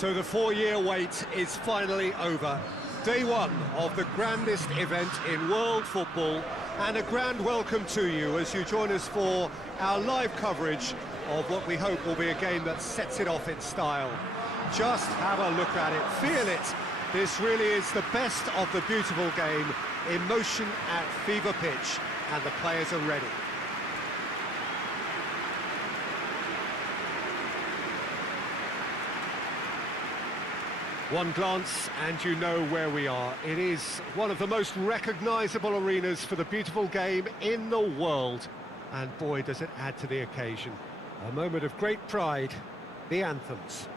So the 4-year wait is finally over. Day one of the grandest event in world football, and a grand welcome to you as you join us for our live coverage of what we hope will be a game that sets it off in style. Just have a look at it, feel it. This really is the best of the beautiful game, in motion at fever pitch, and the players are ready. One glance and you know where we are. It is one of the most recognisable arenas for the beautiful game in the world. And boy, does it add to the occasion. A moment of great pride, the anthems.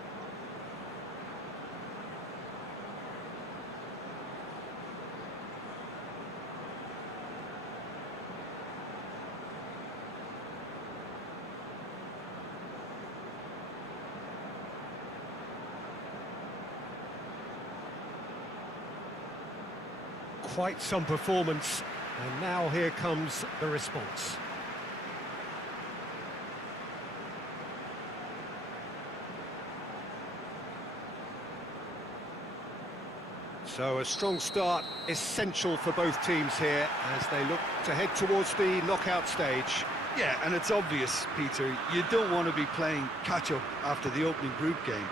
Quite some performance, and now here comes the response. So a strong start, essential for both teams here as they look to head towards the knockout stage. Yeah, and it's obvious, Peter, you don't want to be playing catch-up after the opening group game.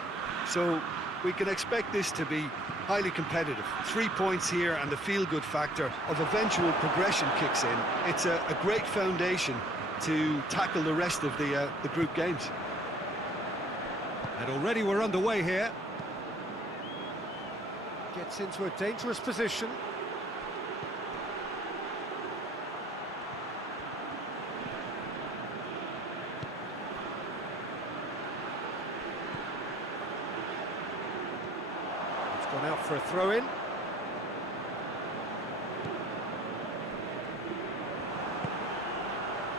So we can expect this to be highly competitive. 3 points here and the feel-good factor of eventual progression kicks in. It's a great foundation to tackle the rest of the group games. And already we're underway here. Gets into a dangerous position. Gone out for a throw-in.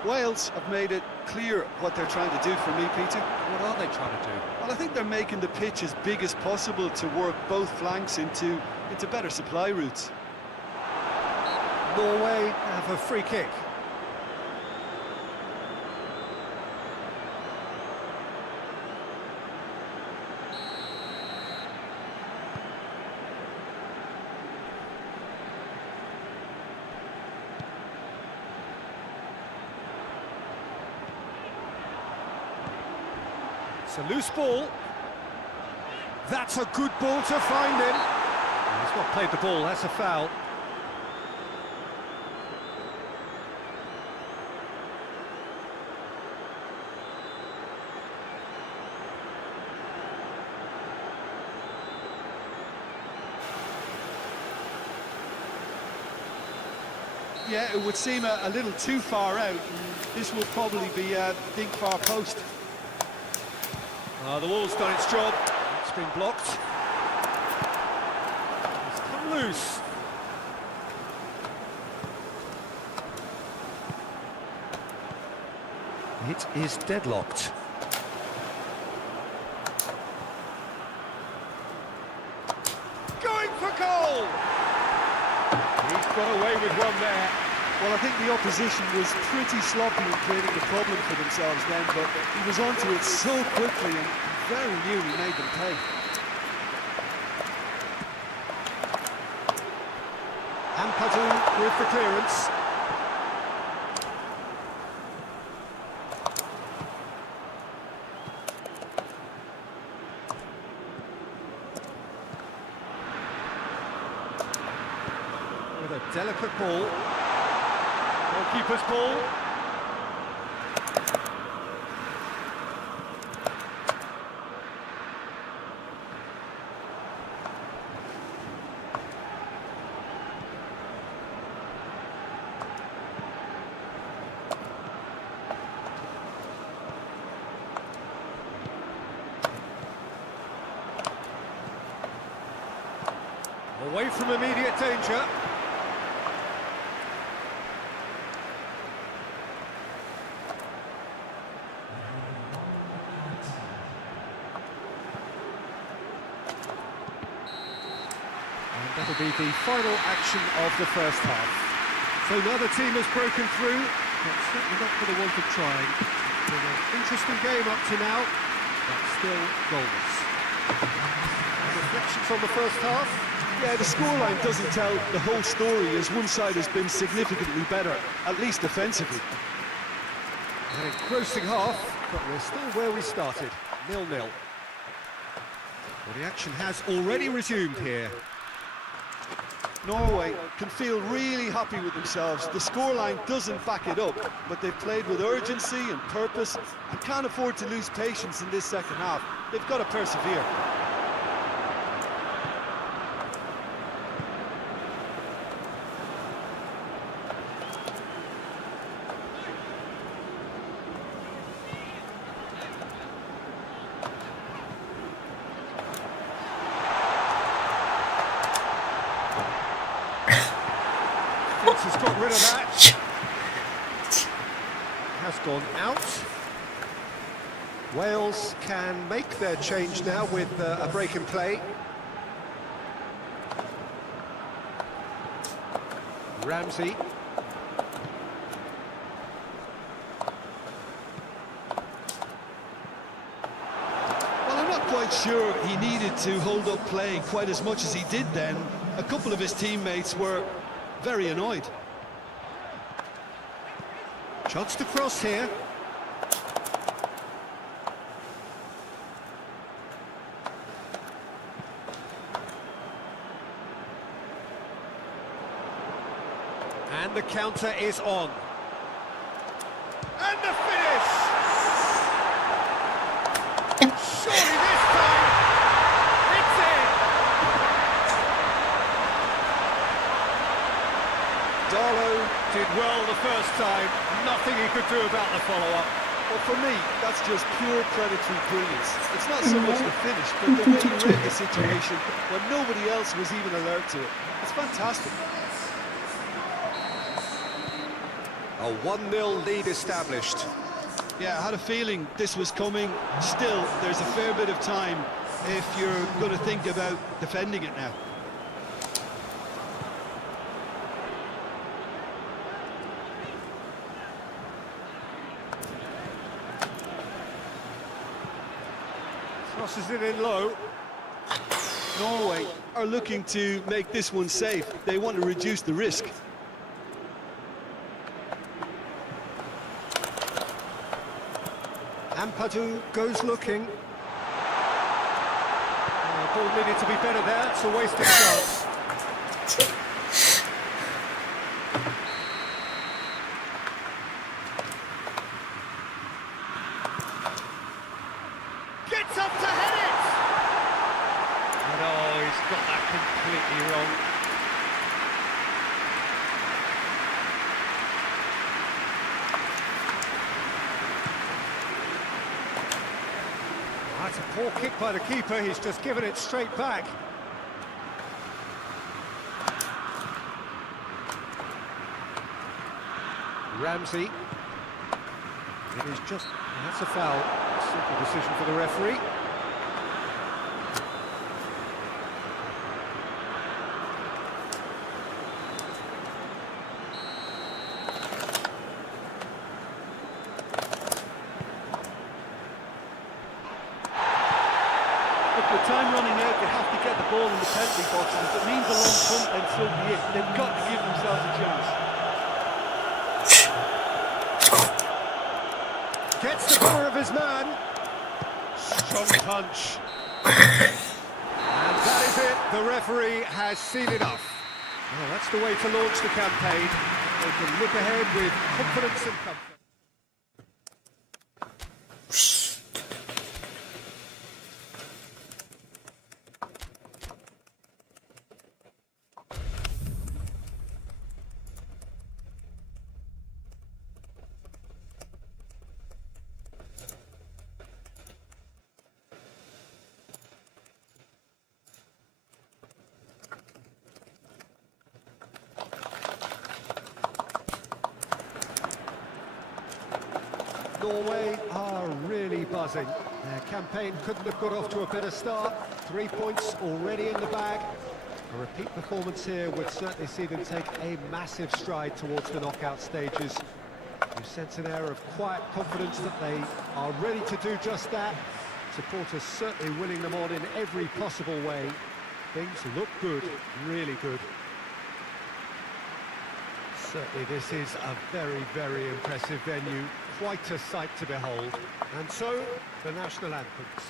Wales have made it clear what they're trying to do for me, Peter. What are they trying to do? Well, I think they're making the pitch as big as possible to work both flanks into better supply routes. Norway have a free kick. It's a loose ball. That's a good ball to find him. He's not played the ball, that's a foul. Yeah, it would seem a little too far out. This will probably be a big far post. The wall's done its job. It's been blocked. It's come loose. It is deadlocked. Going for goal! He's got away with one there. Well, I think the opposition was pretty sloppy in creating the problem for themselves then, but he was onto it so quickly and very nearly made them pay. Ampadu with the clearance. With a delicate ball. Goalkeeper's ball. Away from immediate danger. That'll be the final action of the first half. So neither team has broken through, but certainly not for the want of trying. It's been an interesting game up to now, but still goalless. Reflections on the first half? Yeah, the scoreline doesn't tell the whole story, as one side has been significantly better, at least defensively. An engrossing half, but we're still where we started, 0-0. Well, the action has already resumed here. Norway can feel really happy with themselves. The scoreline doesn't back it up, but they've played with urgency and purpose and can't afford to lose patience in this second half. They've got to persevere. Has got rid of that. Has gone out. Wales can make their change now with a break in play. Ramsey. Well, I'm not quite sure he needed to hold up play quite as much as he did then. A couple of his teammates were very annoyed. Chance to cross here. And the counter is on. And the finish! Surely this time, it's in! Darlow did well the first time, nothing he could do about the follow-up. Well, for me, that's just pure predatory brilliance. It's not so much the finish, but the way he read the situation when nobody else was even alert to it. It's fantastic. A 1-0 lead established. Yeah, I had a feeling this was coming. Still, there's a fair bit of time if you're going to think about defending it now. Crosses it in low. Norway are looking to make this one safe. They want to reduce the risk. Ampadu goes looking. Ball needed to be better there, it's a wasted chance. Gets up to head it! And oh, he's got that completely wrong. That's a poor kick by the keeper, he's just given it straight back. Ramsey. It is just, that's a foul. Simple decision for the referee. With time running out, they have to get the ball in the penalty box, and if it means a long punt, then so be it. They've got to give themselves a chance. Gets the corner of his man. Strong punch. And that is it. The referee has seen enough. Well, that's the way to launch the campaign. They can look ahead with confidence and comfort. Norway are really buzzing. Their campaign couldn't have got off to a better start. 3 points already in the bag. A repeat performance here would certainly see them take a massive stride towards the knockout stages. You sense an air of quiet confidence that they are ready to do just that. Supporters certainly winning them on in every possible way. Things look good, really good. Certainly this is a very, very impressive venue. Quite a sight to behold. And so, the national anthems.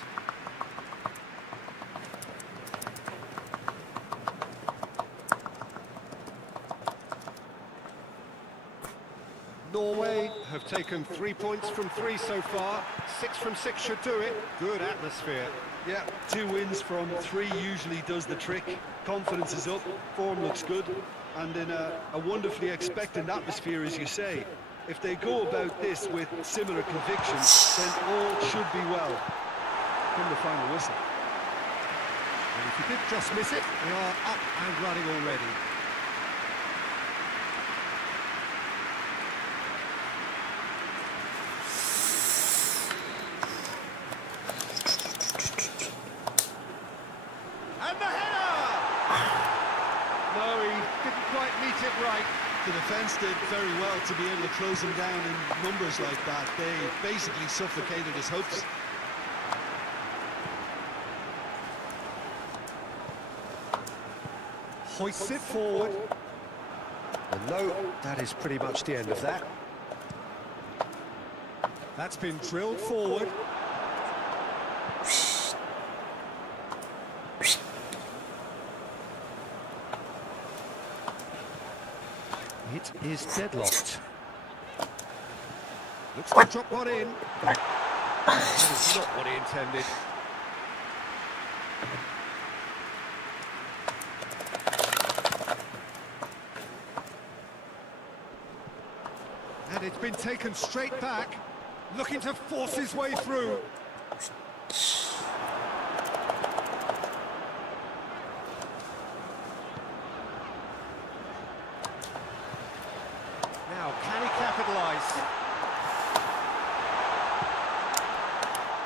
Norway have taken 3 points from 3 so far. 6 from 6 should do it. Good atmosphere. Yeah, 2 wins from 3 usually does the trick. Confidence is up, form looks good, and in a wonderfully expectant atmosphere, as you say. If they go about this with similar convictions, then all should be well from the final whistle. And if you did just miss it, we are up and running already. And the header! No, he didn't quite meet it right. The defence did very well to be able to close him down in numbers like that. They basically suffocated his hopes. Hoists it forward. And no, that is pretty much the end of that. That's been drilled forward. It is deadlocked. Looks to drop one in. That is not what he intended. And it's been taken straight back, looking to force his way through. Now, can he capitalise?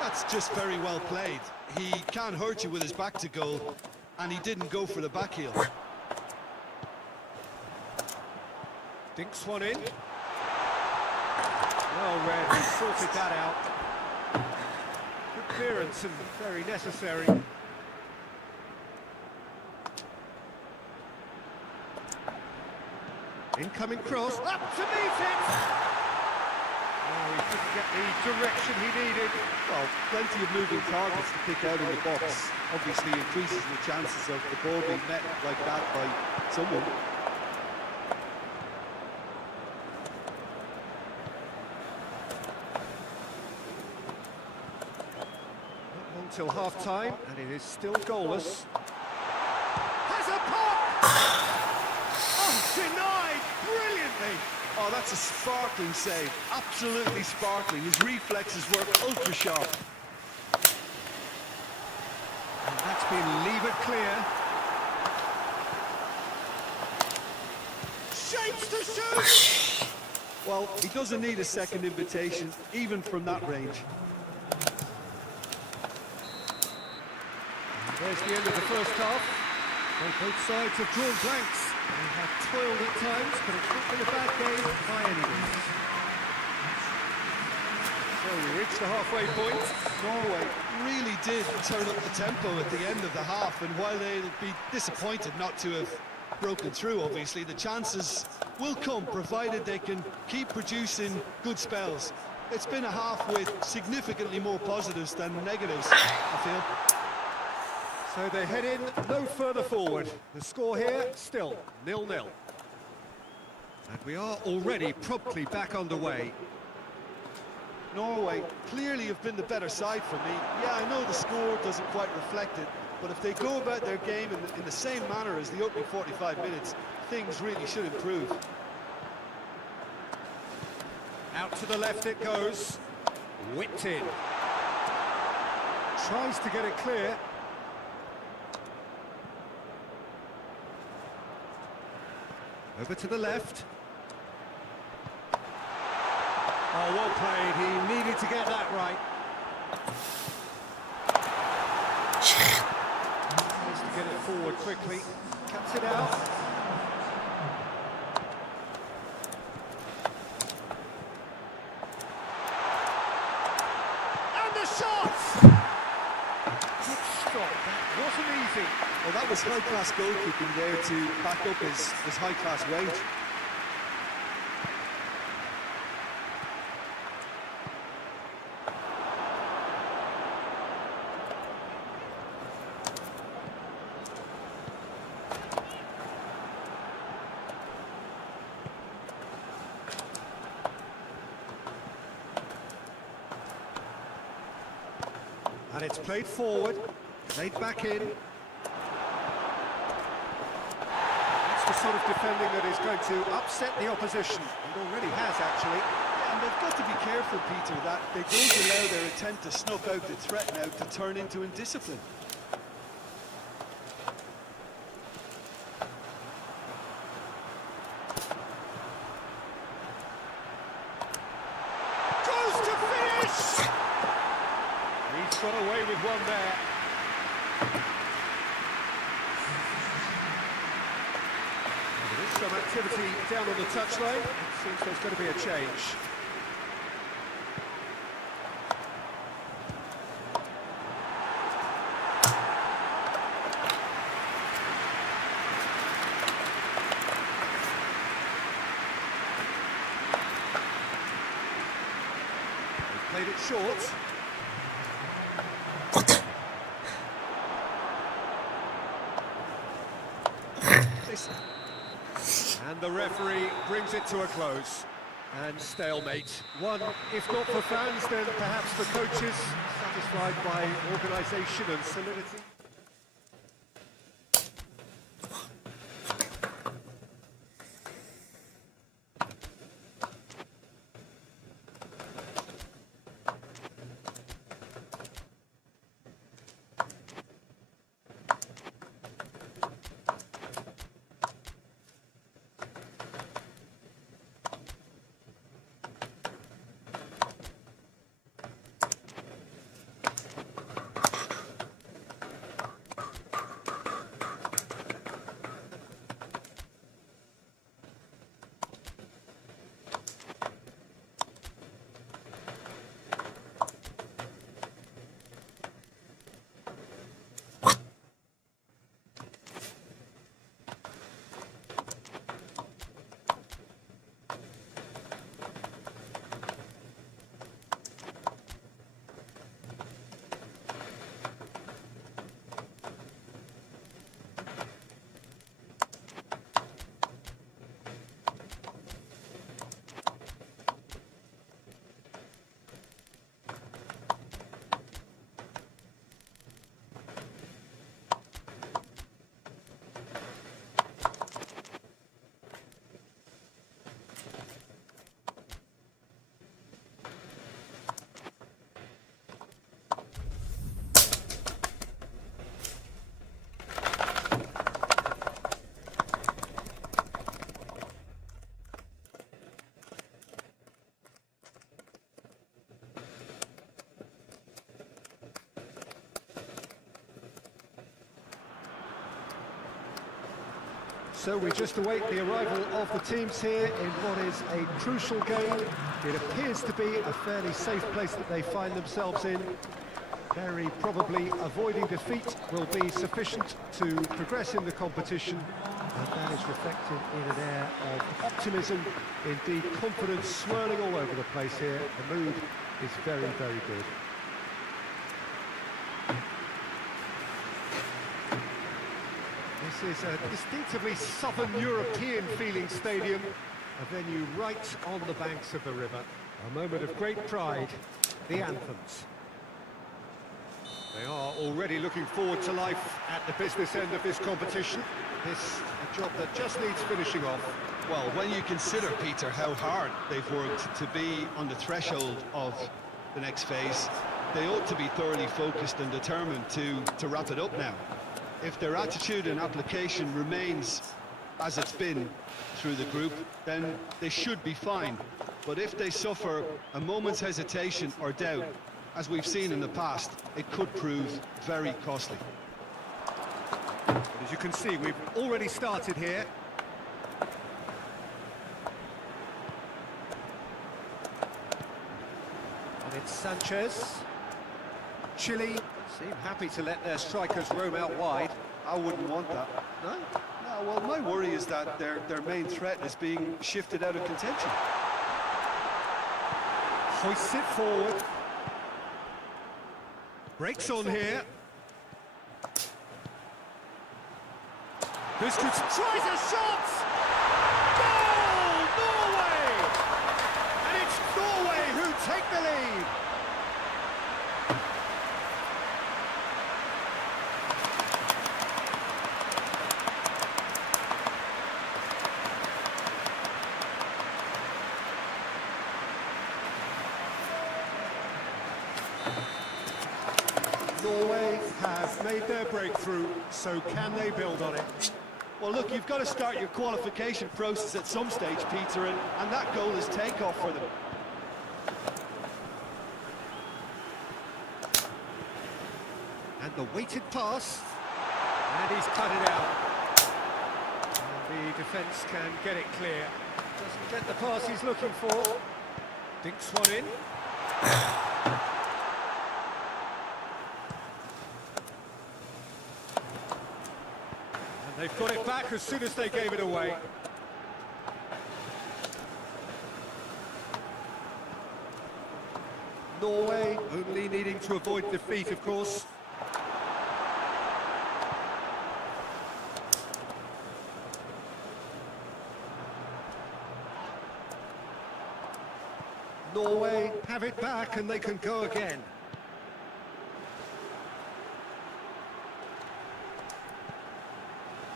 That's just very well played. He can't hurt you with his back to goal, and he didn't go for the back heel. Dinks one in. Well read, he sorted that out. Good clearance and very necessary. Incoming cross, up to meet it! Oh, he couldn't get the direction he needed. Well, plenty of moving targets to pick out in the box. Obviously increases the chances of the ball being met like that by someone. Until half-time, and it is still goalless. Has a pop! Oh, denied brilliantly! Oh, that's a sparkling save. Absolutely sparkling. His reflexes work ultra sharp. And that's been levered clear. Shapes to shoot! Well, he doesn't need a second invitation, even from that range. There's the end of the first half. Well, both sides have drawn blanks. They have toiled at times, but it's not been a bad game by any means. So we reach the halfway point. Norway really did turn up the tempo at the end of the half, and while they'd be disappointed not to have broken through, obviously, the chances will come, provided they can keep producing good spells. It's been a half with significantly more positives than negatives, I feel. So they head in no further forward. The score here, still 0-0. And we are already promptly back underway. Norway clearly have been the better side for me. Yeah, I know the score doesn't quite reflect it, but if they go about their game in the same manner as the opening 45 minutes, things really should improve. Out to the left it goes. Whipped in. Tries to get it clear. Over to the left. Oh, well played. He needed to get that right. Tries to get it forward quickly. Cuts it out. And the shot! shot. That wasn't easy. Well, that was high-class goalkeeping there to back up his high-class range. And it's played forward, played back in. That's the sort of defending that is going to upset the opposition. It already has, actually. Yeah, and they've got to be careful, Peter, that they don't allow their attempt to snuff out the threat now to turn into indiscipline. Goes to finish! He's got away with one there. There is some activity down on the touchline. It seems there's going to be a change. They've played it short. And the referee brings it to a close. And stalemate. One, if not for fans, then perhaps the coaches, satisfied by organisation and solidity. So we just await the arrival of the teams here in what is a crucial game. It appears to be a fairly safe place that they find themselves in. Very probably avoiding defeat will be sufficient to progress in the competition, and that is reflected in an air of optimism, indeed confidence swirling all over the place here. The mood is very, very good. This is a distinctively southern European feeling stadium, a venue right on the banks of the river. A moment of great pride, the anthems. They are already looking forward to life at the business end of this competition. This a job that just needs finishing off. Well, when you consider, Peter, how hard they've worked to be on the threshold of the next phase, they ought to be thoroughly focused and determined to wrap it up now. If their attitude and application remains as it's been through the group, then they should be fine. But if they suffer a moment's hesitation or doubt, as we've seen in the past, it could prove very costly. But as you can see, we've already started here. And it's Sanchez. Chile seem happy to let their strikers roam out wide. I wouldn't want that. No? No, well, my worry is that their main threat is being shifted out of contention. Hoists it forward. Breaks on here. This could tries a shot! Goal! Norway! And it's Norway who take the lead. Norway have made their breakthrough, so can they build on it? Well, look, you've got to start your qualification process at some stage, Peter, and that goal is takeoff for them. And the weighted pass, and he's cut it out. And the defence can get it clear. Doesn't get the pass he's looking for. Dinks one in. They've got it back as soon as they gave it away. Norway only needing to avoid defeat, of course. Norway have it back and they can go again.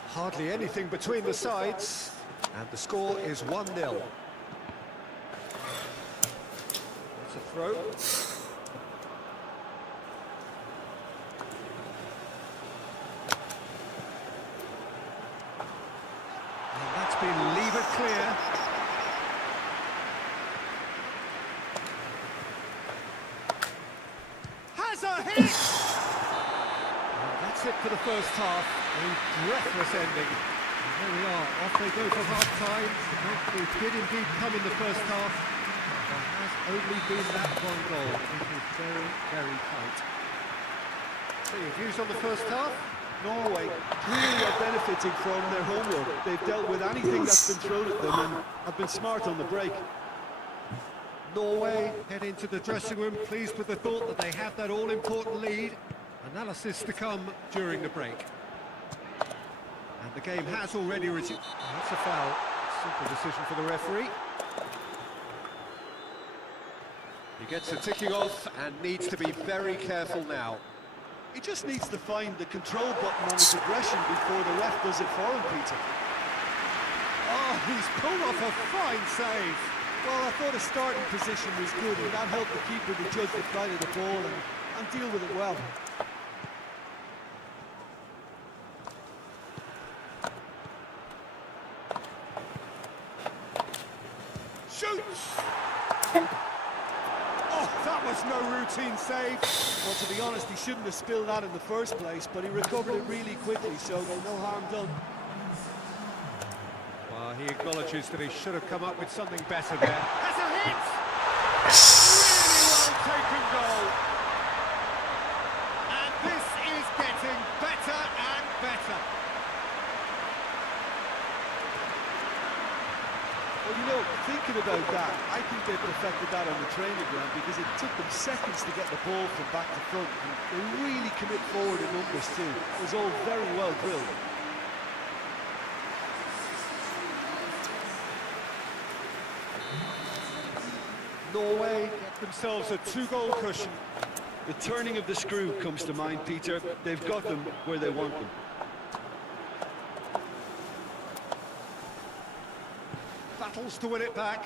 Hardly anything between the sides, and the score is 1-0. It's a throw. And that's been levered clear. Has a hit! And that's it for the first half. A breathless ending. And there we are, off they go for half-time. The breakthrough did indeed come in the first half. There has only been that one goal. It is very, very tight. So your views on the first half? Norway clearly are benefiting from their home run. They've dealt with anything that's been thrown at them and have been smart on the break. Norway head into the dressing room pleased with the thought that they have that all-important lead. Analysis to come during the break. And the game has already resumed. That's a foul. Simple decision for the referee. He gets it ticking off and needs to be very careful now. He just needs to find the control button on his aggression before the ref does it for him, Peter. Oh, he's pulled off a fine save. Well, I thought his starting position was good, and that helped the keeper to judge the flight of the ball and deal with it well. Shoots! Oh, that was no routine save. Well, to be honest, he shouldn't have spilled that in the first place, but he recovered it really quickly, so no harm done. Well, he acknowledges that he should have come up with something better there. Has a hit! Really well taken goal. And this is getting better and better. Well, you know, thinking about that, I think they perfected that on the training ground because it took them seconds to get the ball from back to front. And they really commit forward in numbers too. It was all very well drilled. Norway get themselves a 2-goal cushion. The turning of the screw comes to mind, Peter. They've got them where they want them. Battles to win it back.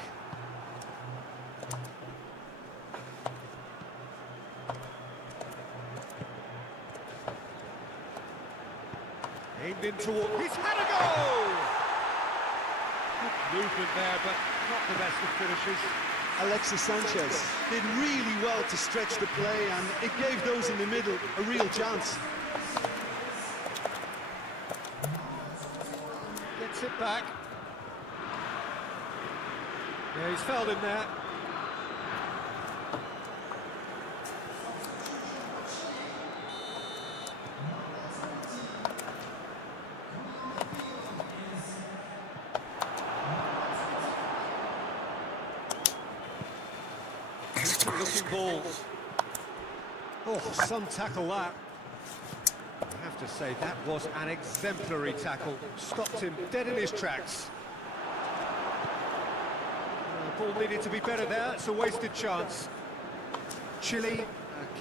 Aimed in toward... He's had a goal! Good movement there, but not the best of finishes. Alexis Sanchez did really well to stretch the play, and it gave those in the middle a real chance. Gets it back. Yeah, he's fouled him there. ball. Oh, some tackle that. I have to say, that was an exemplary tackle. Stopped him dead in his tracks. The ball needed to be better there. It's a wasted chance. Chile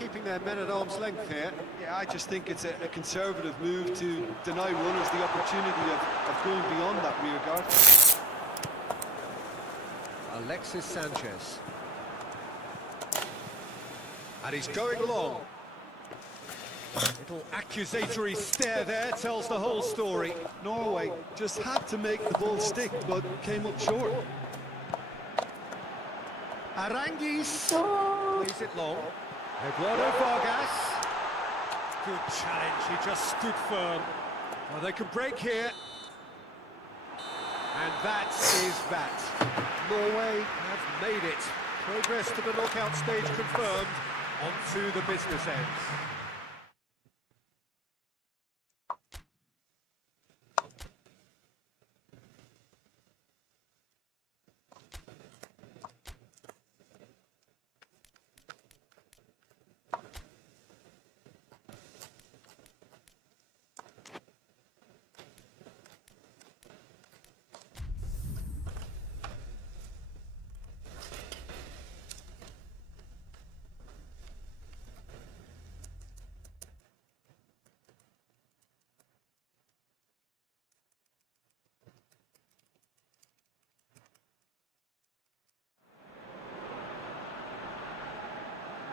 keeping their men at arm's length here. Yeah, I just think it's a conservative move to deny runners the opportunity of going beyond that rear guard. Alexis Sanchez. And he's going long. Little accusatory stare there tells the whole story. Norway just had to make the ball stick, but came up short. Aranguis plays it long. Eduardo Vargas. Good challenge, he just stood firm. Well, they can break here. And that is that. Norway have made it. Progress to the knockout stage confirmed. On to the business ends.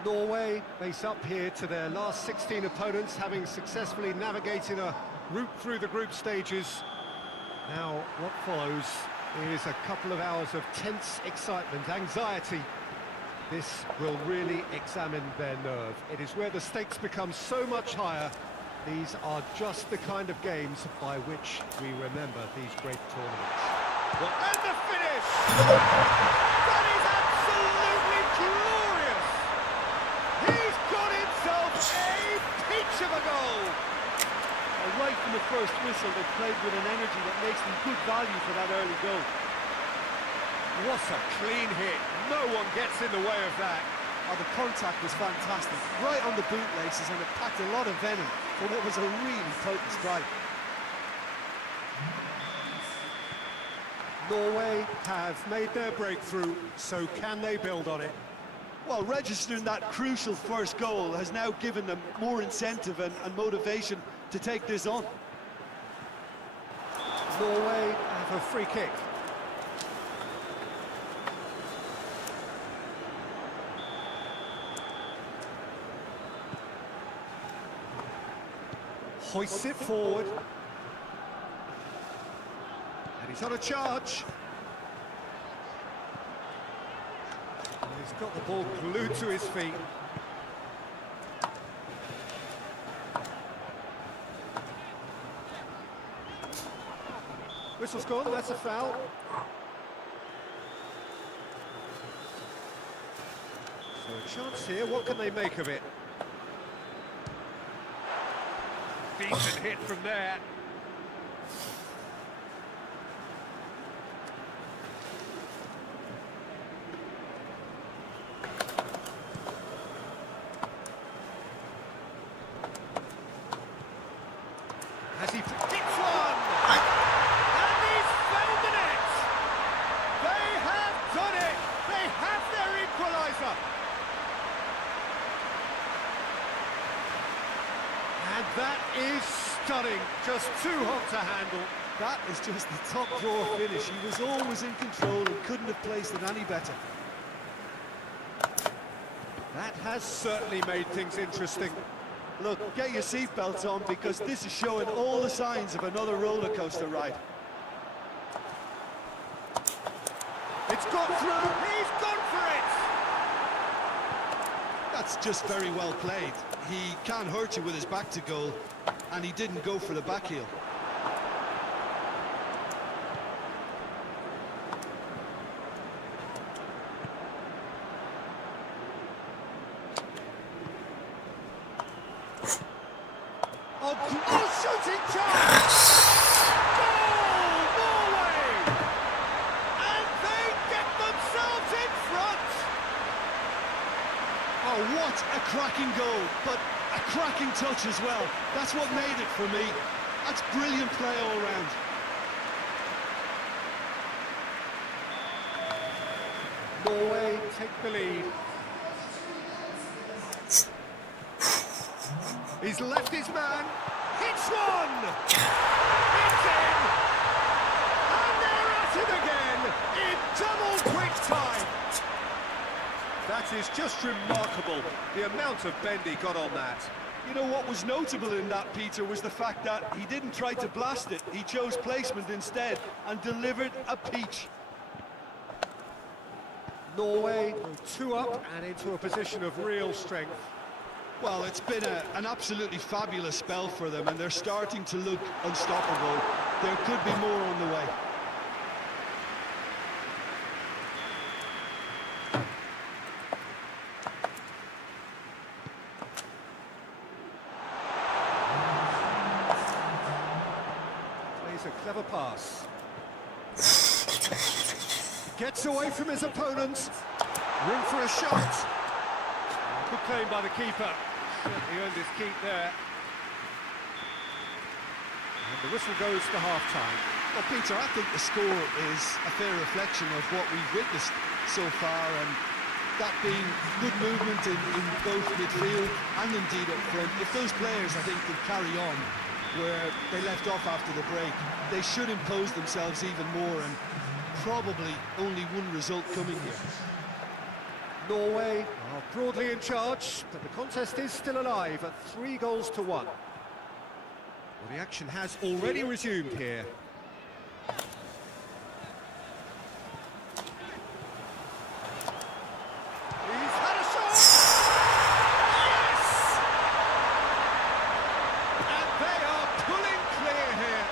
Norway face up here to their last 16 opponents, having successfully navigated a route through the group stages. Now, what follows is a couple of hours of tense excitement, anxiety. This will really examine their nerve. It is where the stakes become so much higher. These are just the kind of games by which we remember these great tournaments. Well, and the finish! That is absolutely glorious! He's got himself a peach of a goal! Right from the first whistle, they played with an energy that makes them good value for that early goal. What a clean hit. No one gets in the way of that. Oh, the contact was fantastic. Right on the bootlaces, and it packed a lot of venom for what was a really potent strike. Norway have made their breakthrough, so can they build on it? Well, registering that crucial first goal has now given them more incentive and motivation to take this on. Norway have a free kick. Hoists it forward. And he's on a charge. And he's got the ball glued to his feet. Whistle's gone, that's a foul. So a chance here, what can they make of it? Decent hit from there. Has he hits one? And he's found the net! They have done it! They have their equaliser! And that is stunning, just too hot to handle. That is just the top drawer finish. He was always in control and couldn't have placed it any better. That has certainly made things interesting. Look, get your seatbelts on, because this is showing all the signs of another roller coaster ride. It's gone through, he's gone for it! That's just very well played. He can't hurt you with his back to goal, and he didn't go for the back heel. Oh, shooting chance! Goal, Norway! And they get themselves in front! cracking goal, but a cracking touch as well. That's what made it for me. That's brilliant play all round. Norway take the lead. He's left his man. Hits one! It's in! And they're at it again in double quick time. That is just remarkable, the amount of bend he got on that. You know what was notable in that, Peter, was the fact that he didn't try to blast it. He chose placement instead and delivered a peach. Norway go 2 up and into a position of real strength. Well, it's been an absolutely fabulous spell for them, and they're starting to look unstoppable. There could be more on the way. Plays a clever pass. Gets away from his opponent. Room for a shot. Good claim by the keeper. Certainly earned his keep there. And the whistle goes to half-time. Well, Peter, I think the score is a fair reflection of what we've witnessed so far, and that being good movement in both midfield and indeed up front. If those players, I think, can carry on where they left off after the break, they should impose themselves even more, and probably only one result coming here. Norway are broadly in charge, but the contest is still alive at 3-1. Well, the action has already resumed here. He's had a shot! Yes! And they are pulling clear here.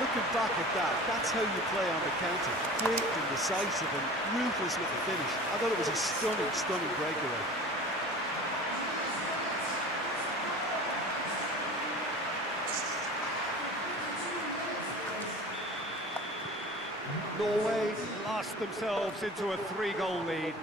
Looking back at that, that's how you play on the counter. Quick and decisive and ruthless with the finish. I thought it was a stunning, stunning breakaway. Norway blast themselves into a 3-goal lead.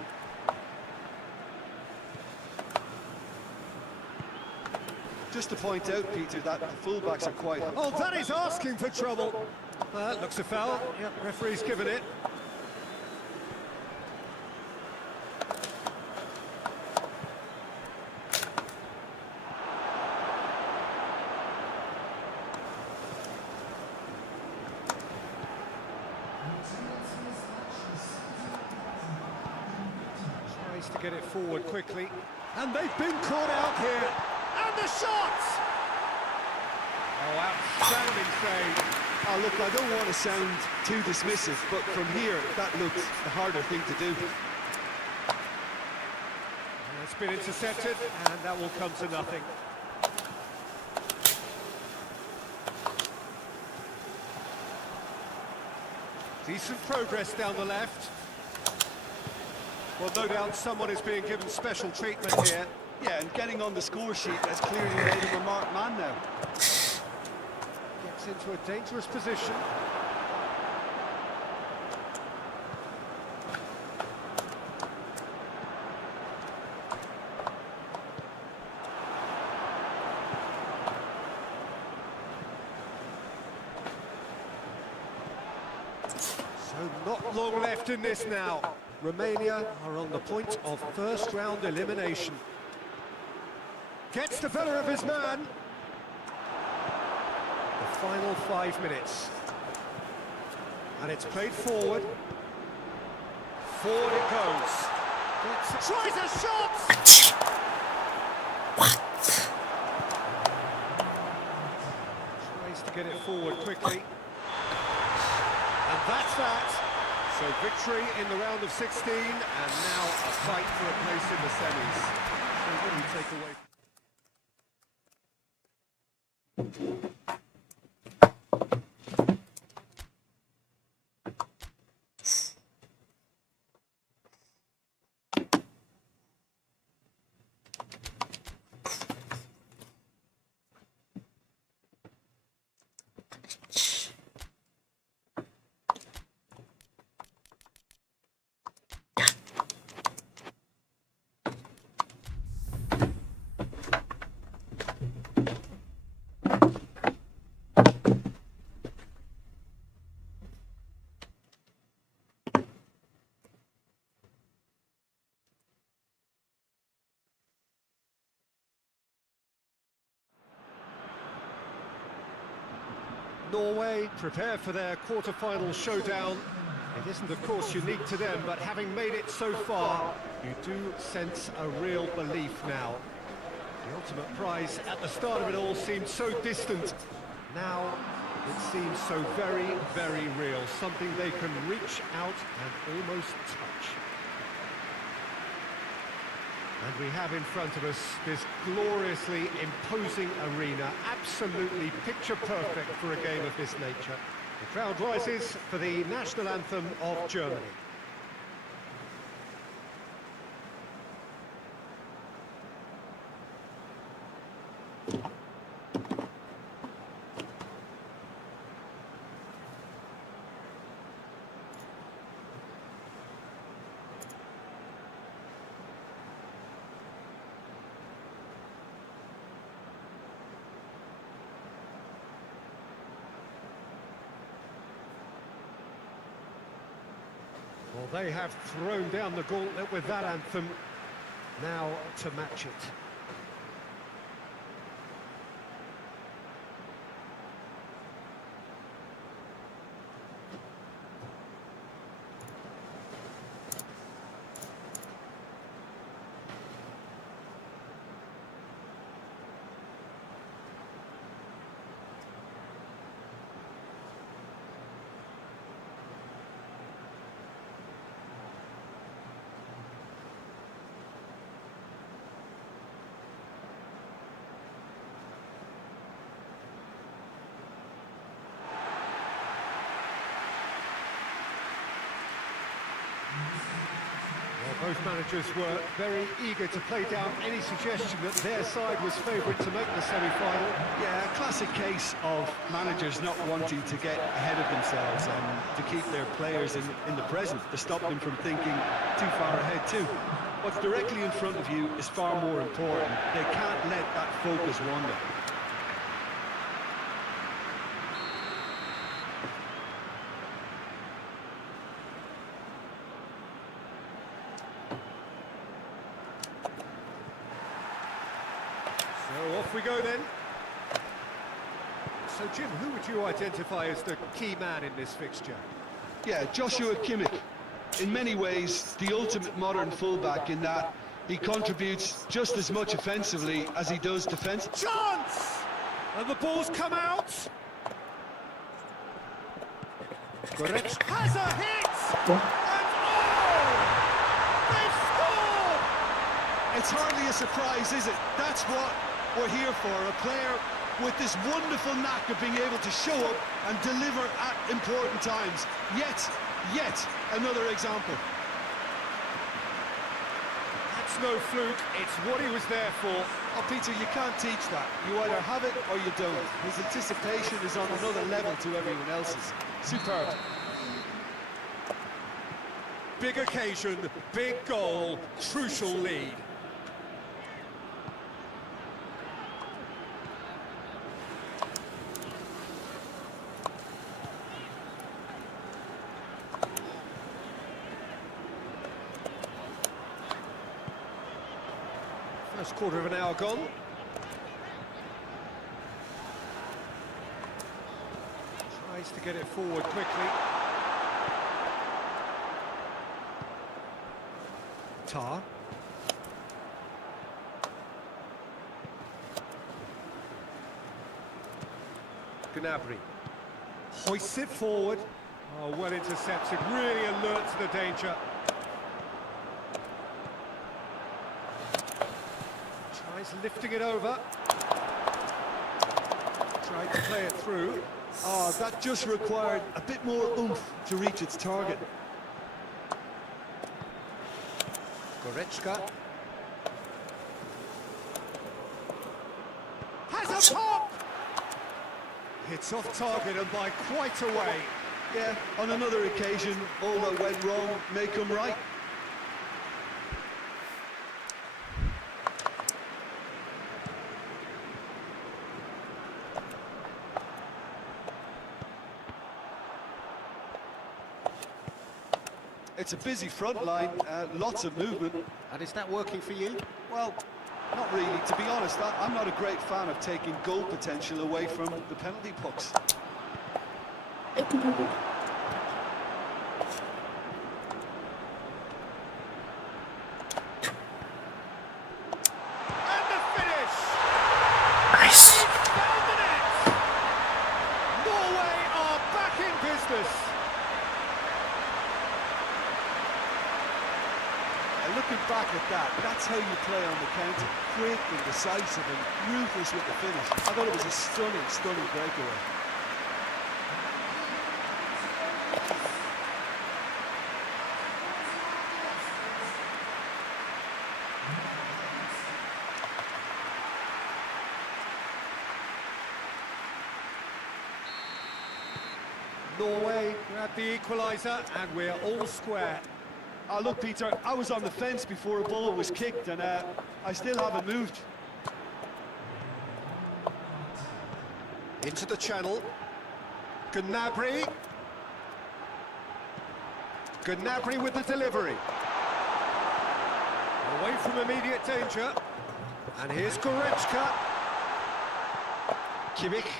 Just to point out, Peter, that the fullbacks are quite... Oh, that is asking for trouble. That looks a foul. Yep, referee's given it. Tries to get it forward quickly. And they've been caught out here. And the shot! Oh, outstanding save. Oh, look, I don't want to sound too dismissive, but from here, that looks the harder thing to do. And it's been intercepted, and that will come to nothing. Decent progress down the left. Well, no doubt someone is being given special treatment here. Yeah, and getting on the score sheet has clearly made him a marked man now. Gets into a dangerous position. So not long left in this now. Romania are on the point of first-round elimination. Gets the better of his man. The final 5 minutes. And it's played forward. Forward it goes. Tries a shot! What? Tries to get it forward quickly. And that's that. So victory in the round of 16, and now a fight for a place in the semis. So what do you take away? Norway prepare for their quarter-final showdown. It isn't, of course, unique to them, but having made it so far, you do sense a real belief now. The ultimate prize at the start of it all seemed so distant. Now, it seems so very, very real, something they can reach out and almost touch. And we have in front of us this gloriously imposing arena, absolutely picture perfect for a game of this nature. The crowd rises for the national anthem of Germany. Well, they have thrown down the gauntlet with that anthem. Now to match it. Both managers were very eager to play down any suggestion that their side was favourite to make the semi-final. Yeah, a classic case of managers not wanting to get ahead of themselves and to keep their players in the present, to stop them from thinking too far ahead too. What's directly in front of you is far more important. They can't let that focus wander. So off we go then. So Jim, who would you identify as the key man in this fixture? Yeah, Joshua Kimmich. In many ways, the ultimate modern fullback in that he contributes just as much offensively as he does defensively. Chance! And the ball's come out. Goretzka has a hit! And oh! They've scored! It's hardly a surprise, is it? That's what we're here for, a player with this wonderful knack of being able to show up and deliver at important times. Yet another example. That's no fluke, it's what he was there for. Oh, Peter, you can't teach that. You either have it or you don't. His anticipation is on another level to everyone else's. Superb. Big occasion, big goal, crucial lead. First quarter of an hour gone. Tries to get it forward quickly. Tar. Gnabry. Hoists it forward. Oh, well intercepted, really alert to the danger. Tries lifting it over. Tried to play it through. Oh, that just required a bit more oomph to reach its target. Goretzka. Has a pop! Hits off target and by quite a way. Yeah, on another occasion, all that went wrong may come right. It's a busy front line, lots of movement. And is that working for you? Well, not really. To be honest, I'm not a great fan of taking goal potential away from the penalty box. And the finish! Nice. Found the net! Norway are back in business. And looking back at that, that's how you play on the counter. Quick and decisive and ruthless with the finish. I thought it was a stunning, stunning breakaway. Norway grab the equaliser and we're all square. Look, Peter, I was on the fence before a ball was kicked, and I still haven't moved. Into the channel. Gnabry. Gnabry with the delivery. Away from immediate danger. And here's Goretzka. Kimmich.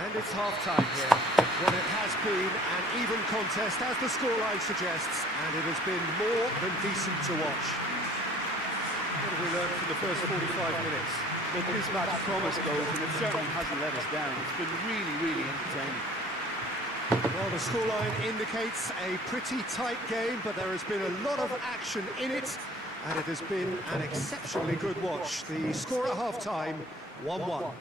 And it's half-time here. Well, it has been an even contest, as the scoreline suggests, and it has been more than decent to watch. What have we learned from the first 45 minutes? Look, this match promised goals, and it certainly hasn't let us down. It's been really, really entertaining. Well, the scoreline indicates a pretty tight game, but there has been a lot of action in it, and it has been an exceptionally good watch. The score at half-time, 1-1.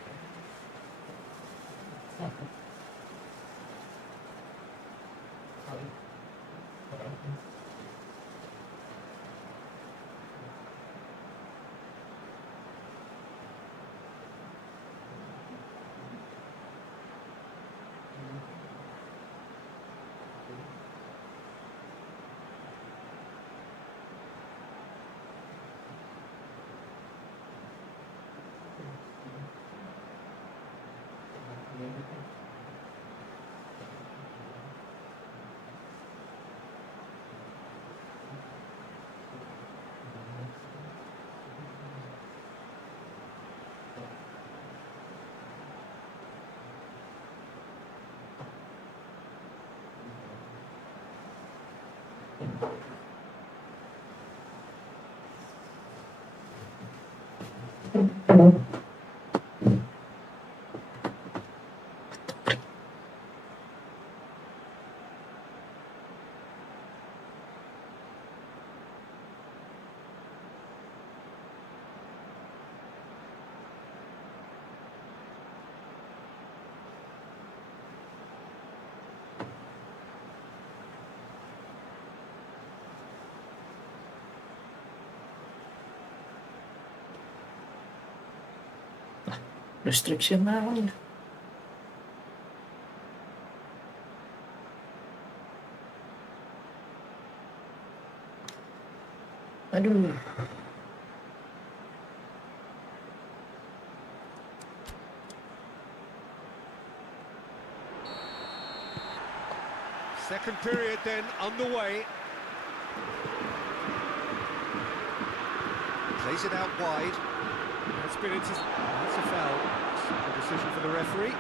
Restriction naman. Aduh. Second period then underway. Plays it out wide. That's been into... That's a foul. A decision for the referee.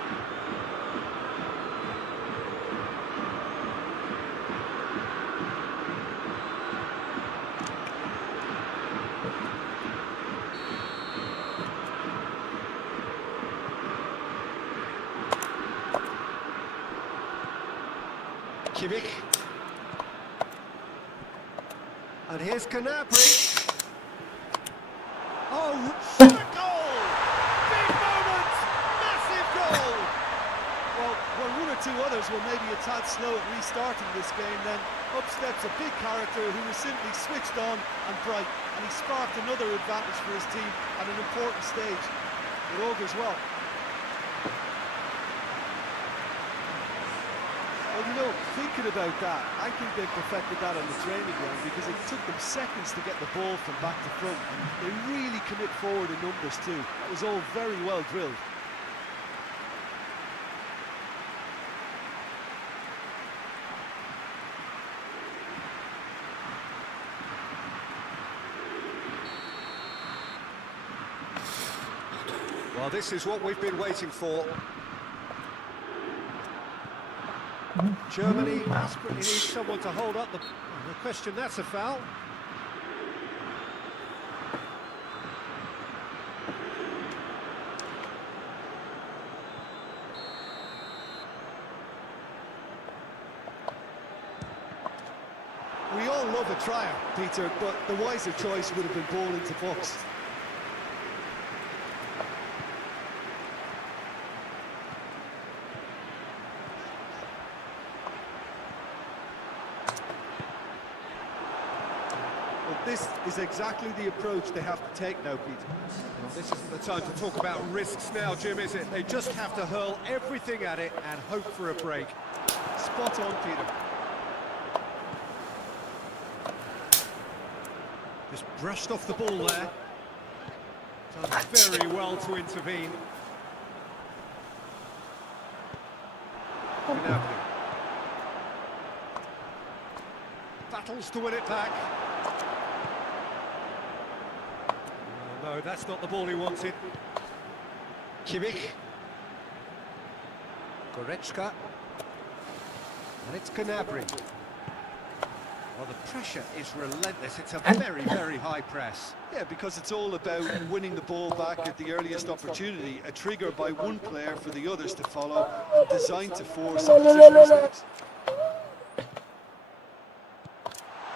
Kimmich. And here's Gnabry. Oh, what a goal! Big moment! Massive goal! Well, one or two others were maybe a tad slow at restarting this game, then up steps a big character who was simply switched on and bright, and he sparked another advantage for his team at an important stage. It augurs well. Well, you know, thinking about that, I think they perfected that on the training ground because it took them seconds to get the ball from back to front, and they really commit forward in numbers too. That was all very well drilled. Well, Well, this is what we've been waiting for. Germany desperately needs someone to hold up the... No question, that's a foul. We all love a trier, Peter, but the wiser choice would have been ball into box. Well, this is exactly the approach they have to take now, Peter. Well, this isn't the time to talk about risks now, Jim, is it? They just have to hurl everything at it and hope for a break. Spot on, Peter. Just brushed off the ball there. Done very well to intervene. Gnabry. Battles to win it back. Oh, no, that's not the ball he wanted. Kimmich. Goretzka. And it's Gnabry. Well, the pressure is relentless. It's a very, very high press. Yeah, because it's all about winning the ball back at the earliest opportunity, a trigger by one player for the others to follow, and designed to force opposition mistakes.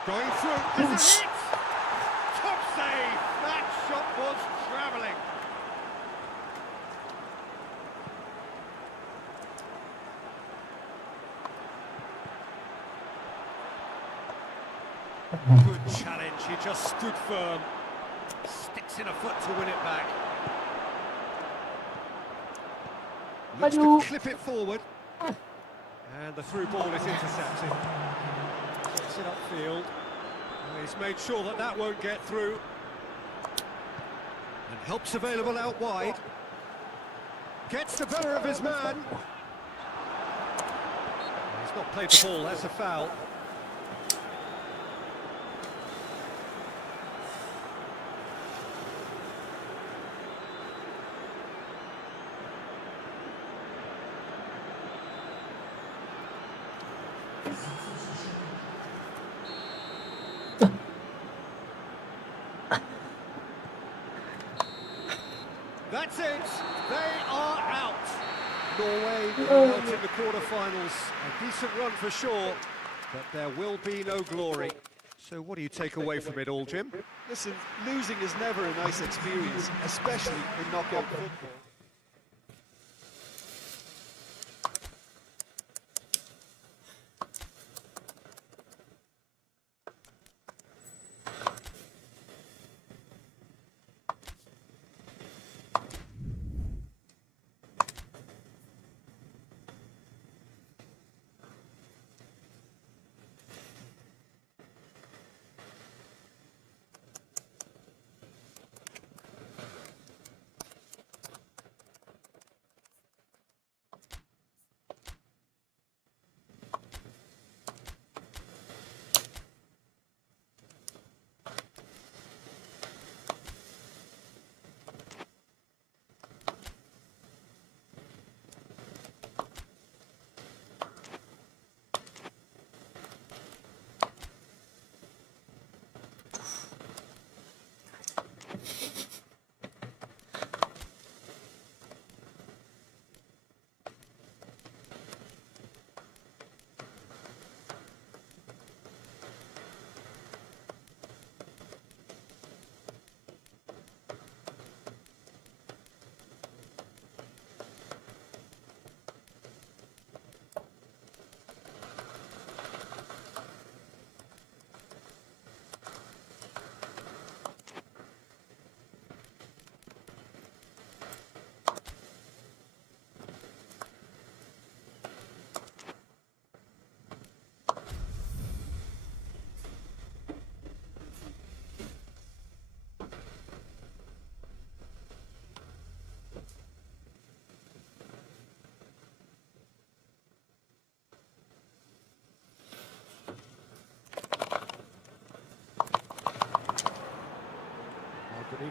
Going through, is it hit? Top save! That shot was travelling. Good challenge, he just stood firm. Sticks in a foot to win it back. Looks to clip it forward. And the through ball is intercepted. Gets it upfield. And he's made sure that that won't get through. And help's available out wide. Gets the better of his man. He's not played the ball, that's a foul. That's it, they are out. Norway out in the quarter-finals. A decent run for sure, but there will be no glory. So what do you take away from it all, Jim? Listen, losing is never a nice experience, especially in knockout football.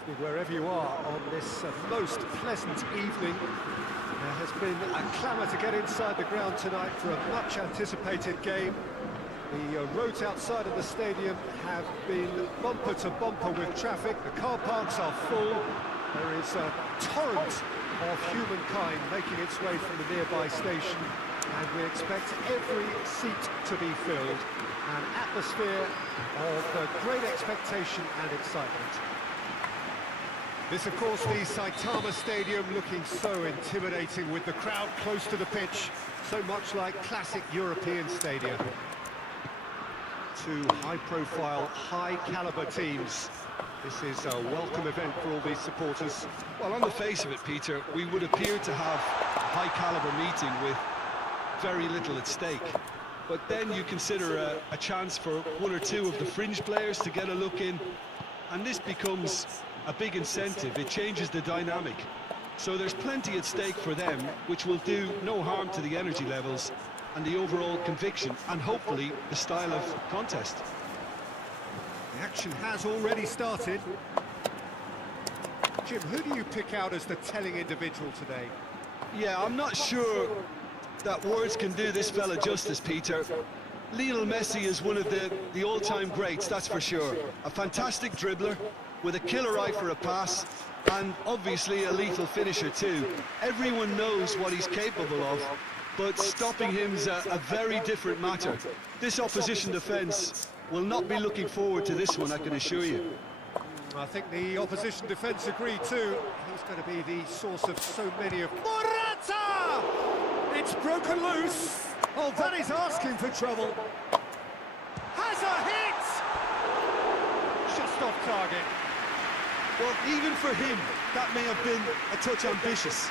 evening wherever you are on this most pleasant evening. There has been a clamour to get inside the ground tonight for a much anticipated game. The roads outside of the stadium have been bumper to bumper with traffic. The car parks are full. There is a torrent of humankind making its way from the nearby station, and we expect every seat to be filled. An atmosphere of great expectation and excitement. This, of course, the Saitama Stadium, looking so intimidating with the crowd close to the pitch, so much like classic European stadia. Two high-profile, high-caliber teams. This is a welcome event for all these supporters. Well, on the face of it, Peter, we would appear to have a high-caliber meeting with very little at stake. But then you consider a chance for one or two of the fringe players to get a look in, and this becomes a big incentive. It changes the dynamic. So there's plenty at stake for them, which will do no harm to the energy levels and the overall conviction, and hopefully the style of contest. The action has already started. Jim, who do you pick out as the telling individual today? Yeah, I'm not sure that words can do this fella justice, Peter. Lionel Messi is one of the all-time greats, that's for sure. A fantastic dribbler with a killer eye for a pass, and obviously a lethal finisher too. Everyone knows what he's capable of, but stopping him is a very different matter. This opposition defence will not be looking forward to this one, I can assure you. I think the opposition defence agree too. He's going to be the source of so many of... Morata! It's broken loose. Oh, that is asking for trouble. Has a hit! Just off target. Well, even for him, that may have been a touch ambitious.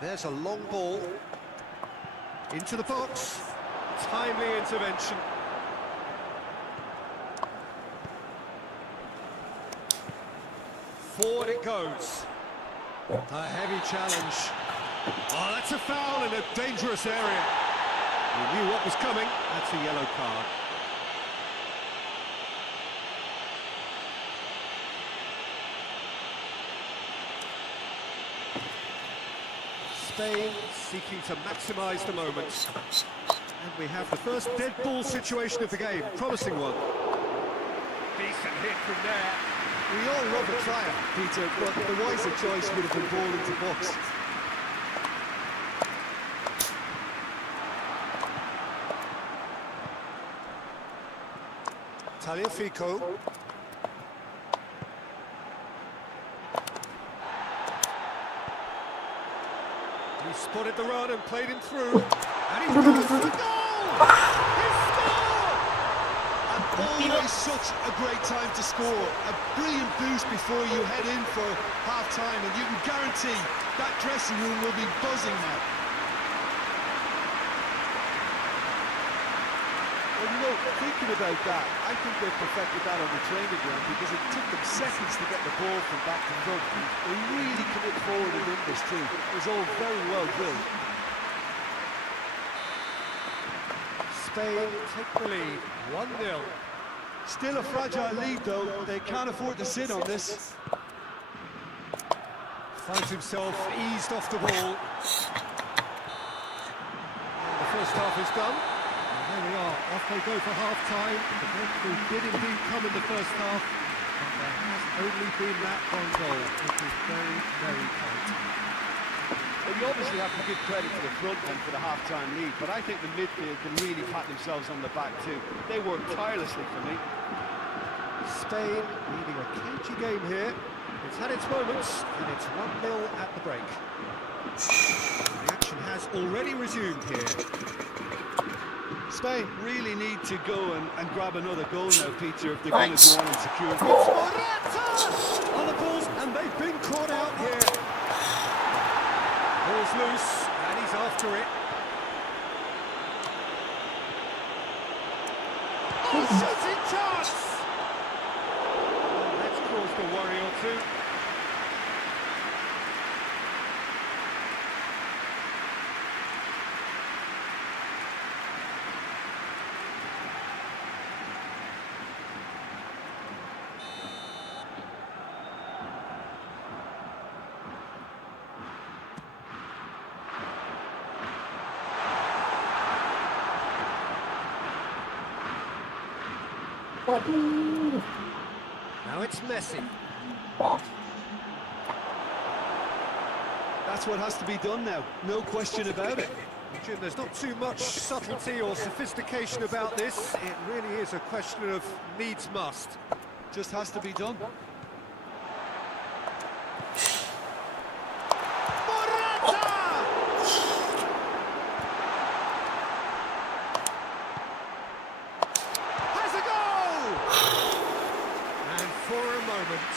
There's a long ball into the box. Timely intervention. Forward it goes. A heavy challenge. Oh, that's a foul in a dangerous area. He knew what was coming. That's a yellow card. Spain seeking to maximise the moment. And we have the first dead ball situation of the game. Promising one. Decent hit from there. We all love a triumph, Peter, but the wiser choice would have been ball into box. Tagliafico. He spotted the run and played him through. And he's gone for goal! He scored! And always such a great time to score. A brilliant boost before you head in for half-time, and you can guarantee that dressing room will be buzzing now. Well, you know, thinking about that, I think they perfected that on the training ground because it took them seconds to get the ball from back to front. They really commit forward in numbers too. It was all very well drilled. Spain take the lead, 1-0. Still a fragile lead though, they can't afford to sit on this. Finds himself eased off the ball. And the first half is done. And there we are, off they go for half-time. The breakthrough did indeed come in the first half, and there has only been that one goal, which is very, very tight. Well, you obviously have to give credit to the front men for the half-time lead, but I think the midfield can really pat themselves on the back too. They work tirelessly for me. Spain leading a cagey game here. It's had its moments, and it's 1-0 at the break. The action has already resumed here. Spain really need to go and grab another goal now, Peter, if they're going to go on and secure it. Morata on the balls, and they've been caught out here. Ball's loose, and he's after it. Oh, shooting chance! That's caused a worry or two. Now it's Messi. That's what has to be done now, no question about it. Jim, there's not too much subtlety or sophistication about this. It really is a question of needs must. Just has to be done.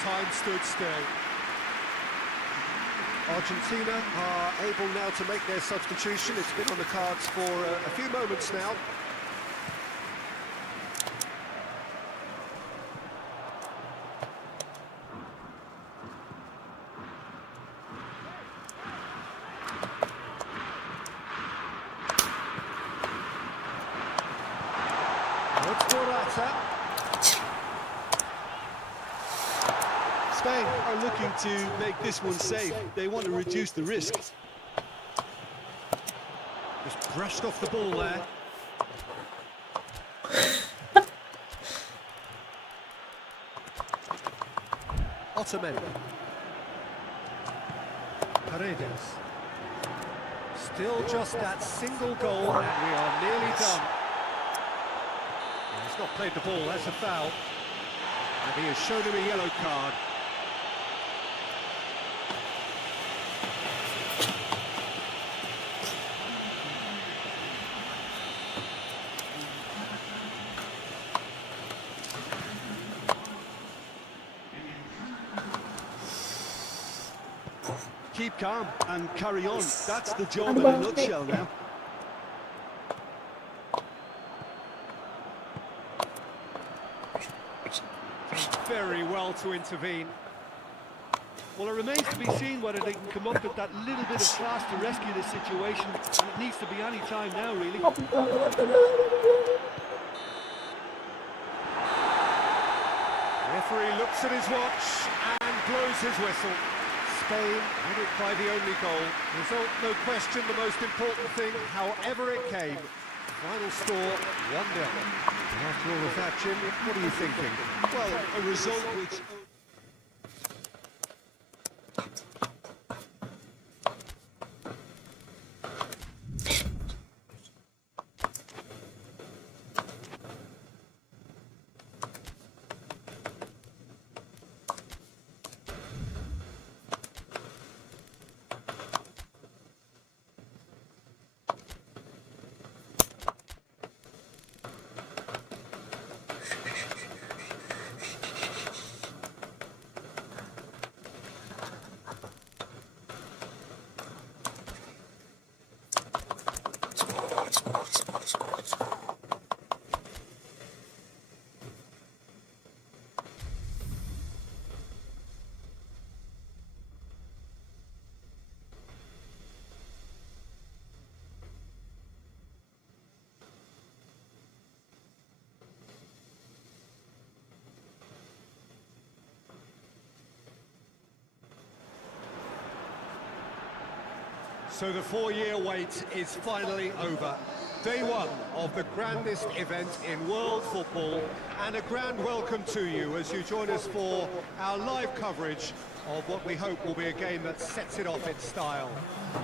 Time stood still. Argentina are able now to make their substitution. It's been on the cards for a few moments now. It's Morata. Spain are looking to make this one safe. They want to reduce the risk. Just brushed off the ball there. Otamendi. Paredes. Still just that single goal and we are nearly done. He's not played the ball, that's a foul. And he has shown him a yellow card. Keep calm and carry on. That's the job in a nutshell now. Very well to intervene. Well, it remains to be seen whether they can come up with that little bit of class to rescue this situation, and it needs to be any time now, really. Referee looks at his watch and blows his whistle. Spain win it by the only goal. Result, no question, the most important thing, however it came. Final score, 1-0. After all of that, Jim, what are you thinking? Well, a result which... So the 4-year wait is finally over. Day one of the grandest event in world football, and a grand welcome to you as you join us for our live coverage of what we hope will be a game that sets it off its style.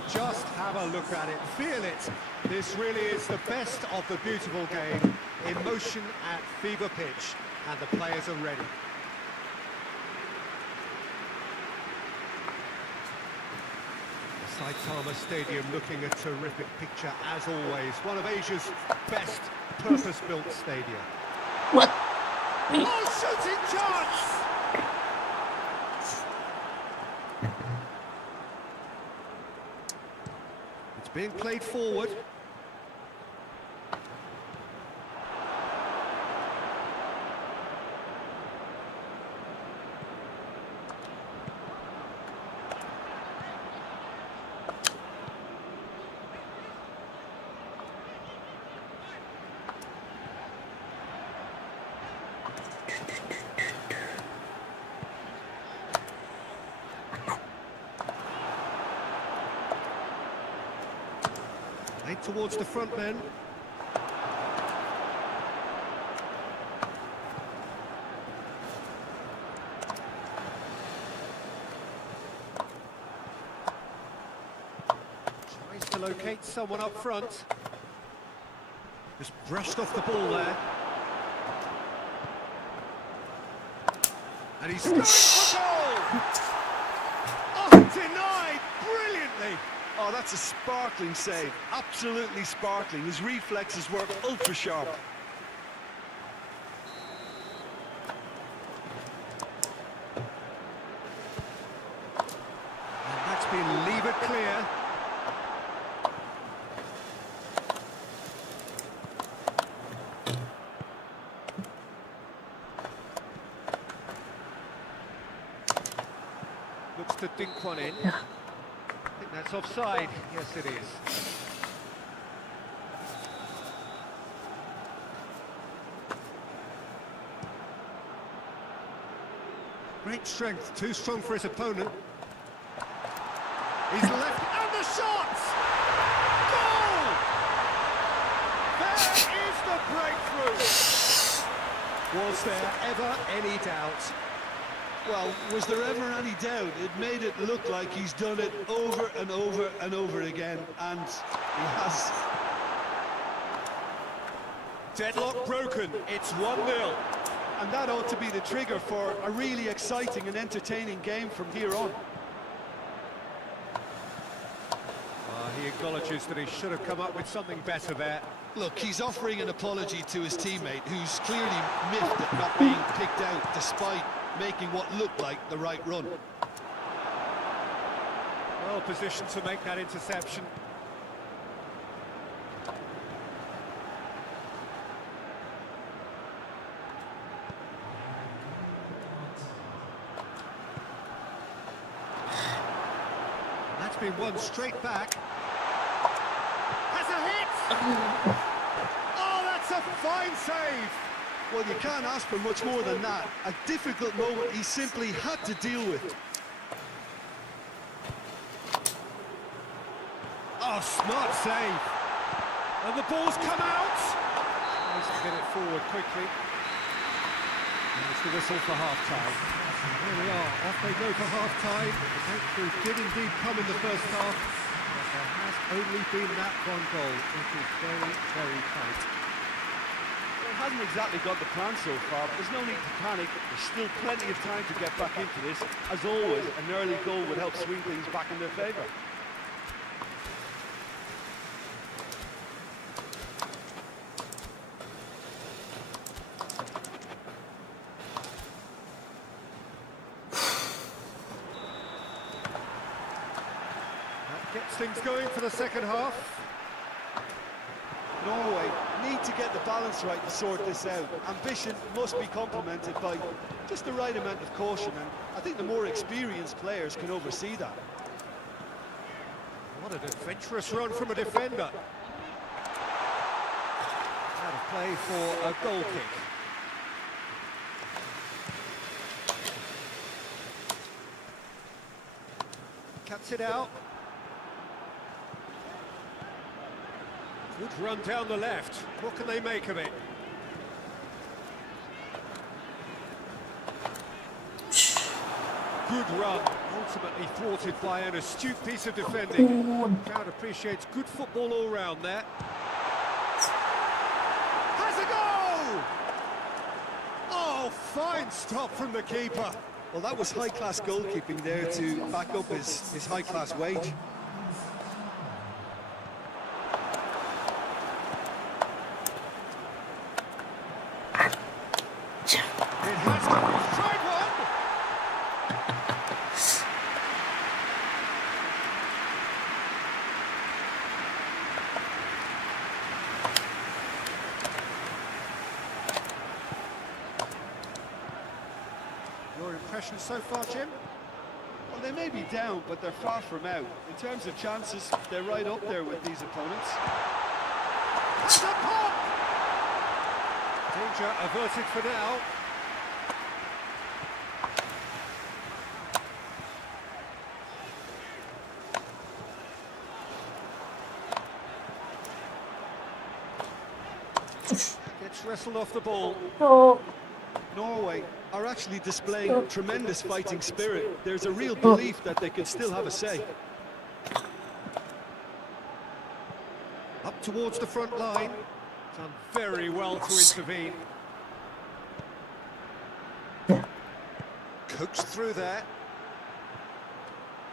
Just have a look at it, feel it. This really is the best of the beautiful game, in motion at fever pitch, and the players are ready. Saitama Stadium looking a terrific picture as always. One of Asia's best purpose-built stadia. What? Oh, shooting chance! It's being played forward. Played towards the front men. Tries to locate someone up front. Just brushed off the ball there. And he's going for goal! Oh, denied brilliantly! Oh, that's a sparkling save. Absolutely sparkling. His reflexes were ultra sharp. And that's been levered clear. Looks to dink one in. Yeah. I think that's offside. Yes, it is. Great strength, too strong for his opponent. He's left, and the shot! Goal! There is the breakthrough! Was there ever any doubt? Well, was there ever any doubt? It made it look like he's done it over and over and over again, and he has. Deadlock broken, it's 1-0. And that ought to be the trigger for a really exciting and entertaining game from here on. He acknowledges that he should have come up with something better there. Look, he's offering an apology to his teammate, who's clearly miffed at not being picked out despite making what looked like the right run. Well positioned to make that interception. That's been won straight back. Has a hit! Oh, that's a fine save! Well, you can't ask for much more than that. A difficult moment he simply had to deal with. Oh, smart save. And the ball's come out. Tries to get it forward quickly. And it's the whistle for half-time. There we are, off they go for half-time. The breakthrough did indeed come in the first half, but there has only been that one goal. It is very, very tight. Hasn't exactly got the plan so far, but there's no need to panic. There's still plenty of time to get back into this. As always, an early goal would help swing things back in their favour. That gets things going for the second half. Norway need to get the balance right to sort this out. Ambition must be complemented by just the right amount of caution, and I think the more experienced players can oversee that. What an adventurous run from a defender. Out of play for a goal kick. Cuts it out. Good run down the left. What can they make of it? Good run, ultimately thwarted by an astute piece of defending. Crowd appreciates good football all round there. Has a goal! Oh, fine stop from the keeper. Well, that was high-class goalkeeping there to back up his high-class wage. It has to be tried one. Your impression so far, Jim? Well, they may be down, but they're far from out. In terms of chances, they're right up there with these opponents. That's a pop! Danger averted for now. Gets wrestled off the ball. Oh, Norway are actually displaying tremendous fighting spirit. There's a real belief that they can still have a say. Up towards the front line. Done very well to intervene. Coaxed through there.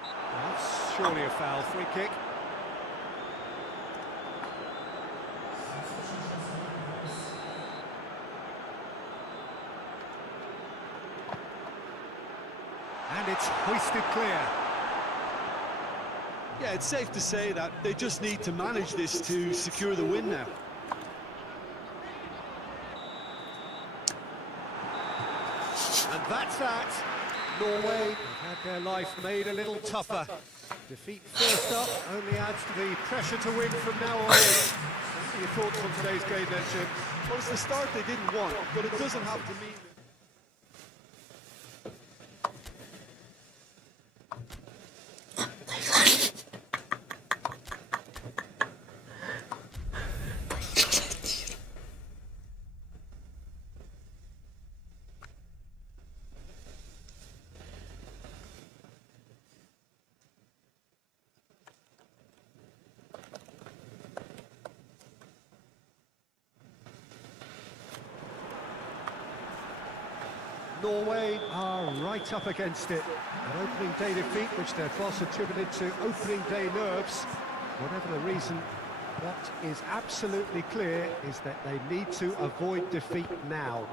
That's surely a foul. Free kick. And it's hoisted clear. Yeah, it's safe to say that they just need to manage this to secure the win now. And that's that. Norway have had their life made a little tougher. Defeat first up only adds to the pressure to win from now on. What are your thoughts on today's game then, Jim? Well, it's the start they didn't want, but it doesn't have to mean... Norway are right up against it. An opening day defeat, which their boss attributed to opening day nerves. Whatever the reason, what is absolutely clear is that they need to avoid defeat now.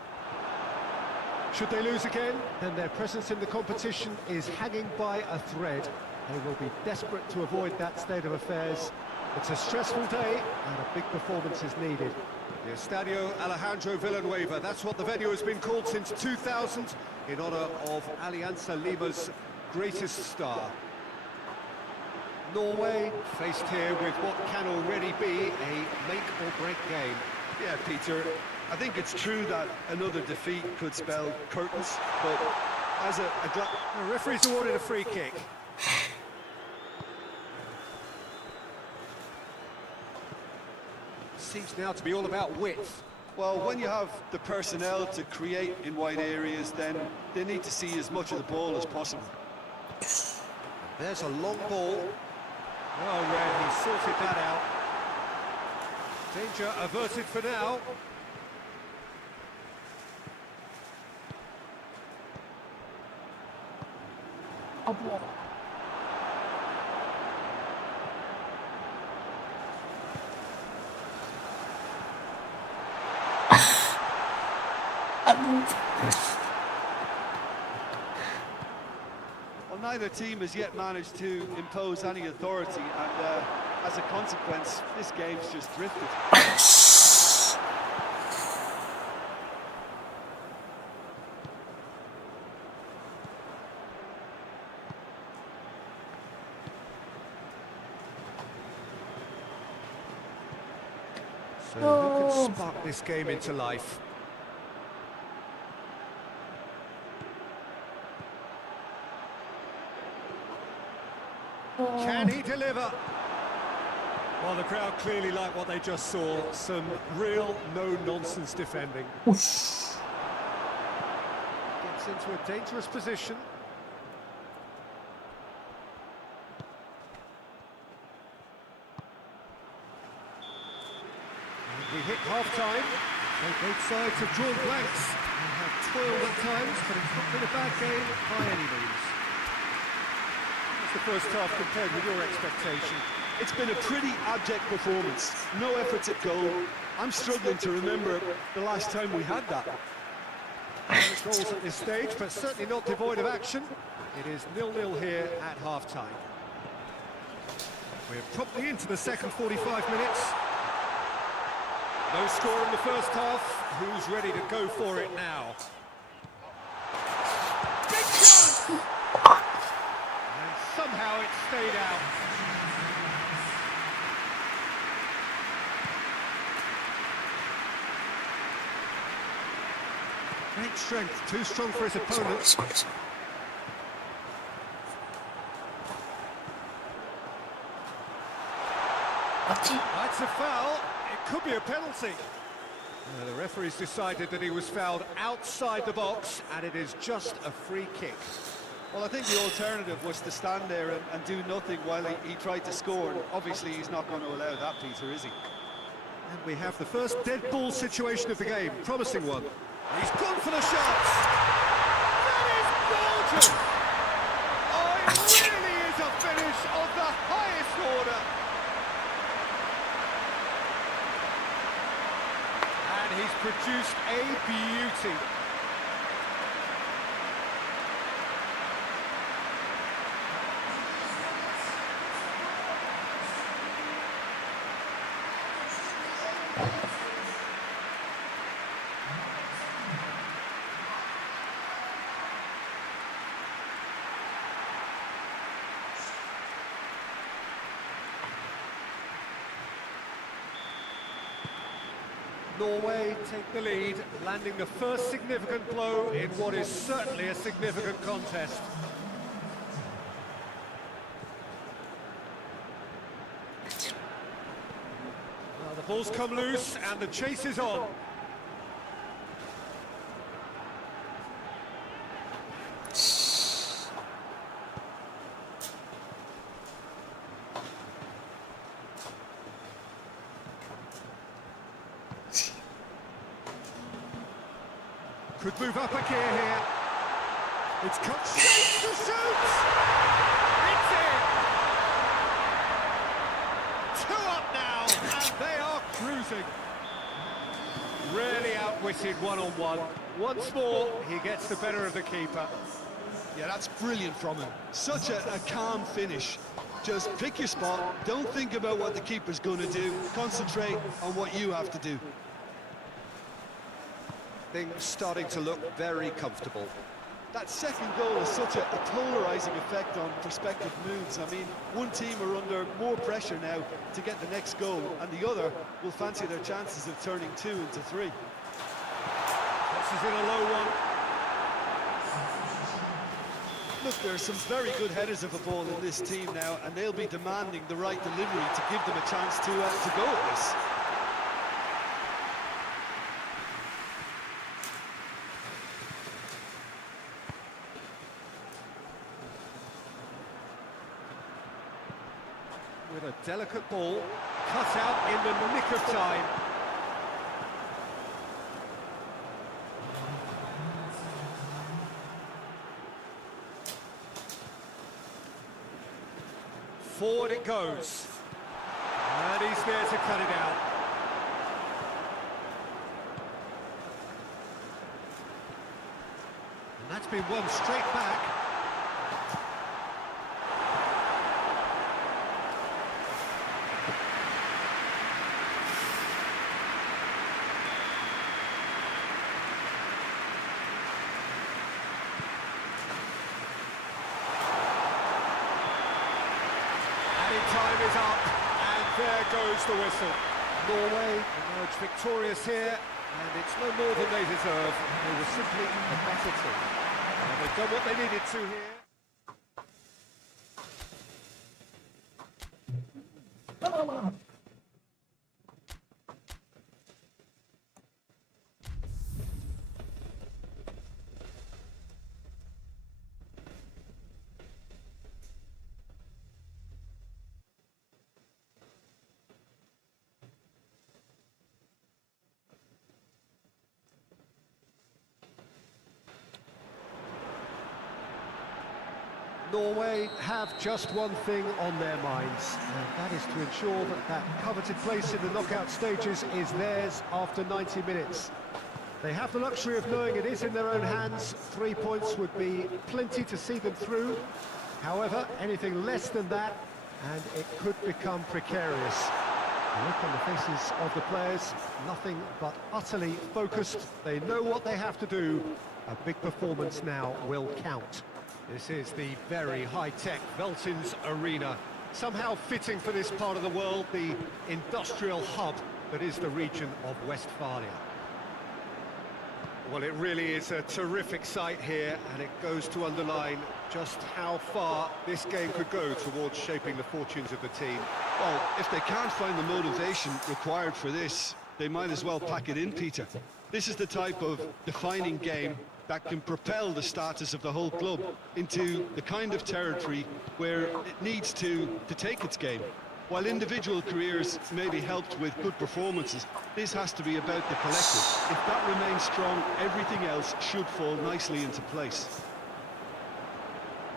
Should they lose again, then their presence in the competition is hanging by a thread. They will be desperate to avoid that state of affairs. It's a stressful day, and a big performance is needed. The Estadio Alejandro Villanueva, that's what the venue has been called since 2000, in honour of Alianza Lima's greatest star. Norway faced here with what can already be a make-or-break game. Yeah, Peter, I think it's true that another defeat could spell curtains, but as The referee's awarded a free kick. Seems now to be all about width. well, when you have the personnel to create in wide areas, then they need to see as much of the ball as possible. There's a long ball. Well read, he sorted that out. Danger averted for now. Well, neither team has yet managed to impose any authority, and as a consequence, this game's just drifted. So who can spark this game into life? Can he deliver? Well, the crowd clearly like what they just saw. Some real no-nonsense defending. Gets into a dangerous position. And we hit half-time. Both sides have drawn blanks and have toiled at times, but it's not been a bad game by any means. The first half compared with your expectation? It's been a pretty abject performance. No efforts at goal. I'm struggling to remember the last time we had that. Goals at this stage, but certainly not devoid of action. It is 0-0 here at half-time. We're promptly into the second 45 minutes. No score in the first half. Who's ready to go for it now? Big chance! And somehow it stayed out. Great strength, too strong for his opponent. That's a foul. It could be a penalty. The referee's decided that he was fouled outside the box, and it is just a free kick. Well, I think the alternative was to stand there and do nothing while he tried to score. And obviously, he's not going to allow that, Peter, is he? And we have the first dead ball situation of the game, promising one. He's gone for the shots. That is gorgeous. Oh, it really is a finish of the highest order. And he's produced a beauty. Norway take the lead, landing the first significant blow in what is certainly a significant contest. Well, the ball's come loose and the chase is on. Could move up a gear here. It's cut straight to shoot! It's in! 2 up now, and they are cruising. Really outwitted one-on-one. Once more, he gets the better of the keeper. Yeah, that's brilliant from him. Such a calm finish. Just pick your spot, don't think about what the keeper's going to do, concentrate on what you have to do. Things starting to look very comfortable. That second goal has such a polarising effect on prospective moods. I mean, one team are under more pressure now to get the next goal, and the other will fancy their chances of turning 2 into 3. This is in a low one. Look, there are some very good headers of the ball in this team now, and they'll be demanding the right delivery to give them a chance to go at this. With a delicate ball, cut out in the nick of time. Forward it goes. And he's there to cut it out. And that's been won straight back. Time is up, and there goes the whistle. Norway emerge victorious here, and it's no more than they deserve. They were simply a better team. And they've done what they needed to here. Norway have just one thing on their minds, and that is to ensure that that coveted place in the knockout stages is theirs after 90 minutes. They have the luxury of knowing it is in their own hands. 3 points would be plenty to see them through. However, anything less than that, and it could become precarious. The look on the faces of the players, nothing but utterly focused. They know what they have to do. A big performance now will count. This is the very high-tech Veltins Arena, somehow fitting for this part of the world, the industrial hub that is the region of Westphalia. Well, it really is a terrific sight here, and it goes to underline just how far this game could go towards shaping the fortunes of the team. Well, if they can't find the motivation required for this, They might as well pack it in, Peter. This is the type of defining game that can propel the status of the whole club into the kind of territory where it needs to take its game. While individual careers may be helped with good performances, this has to be about the collective. If that remains strong, everything else should fall nicely into place.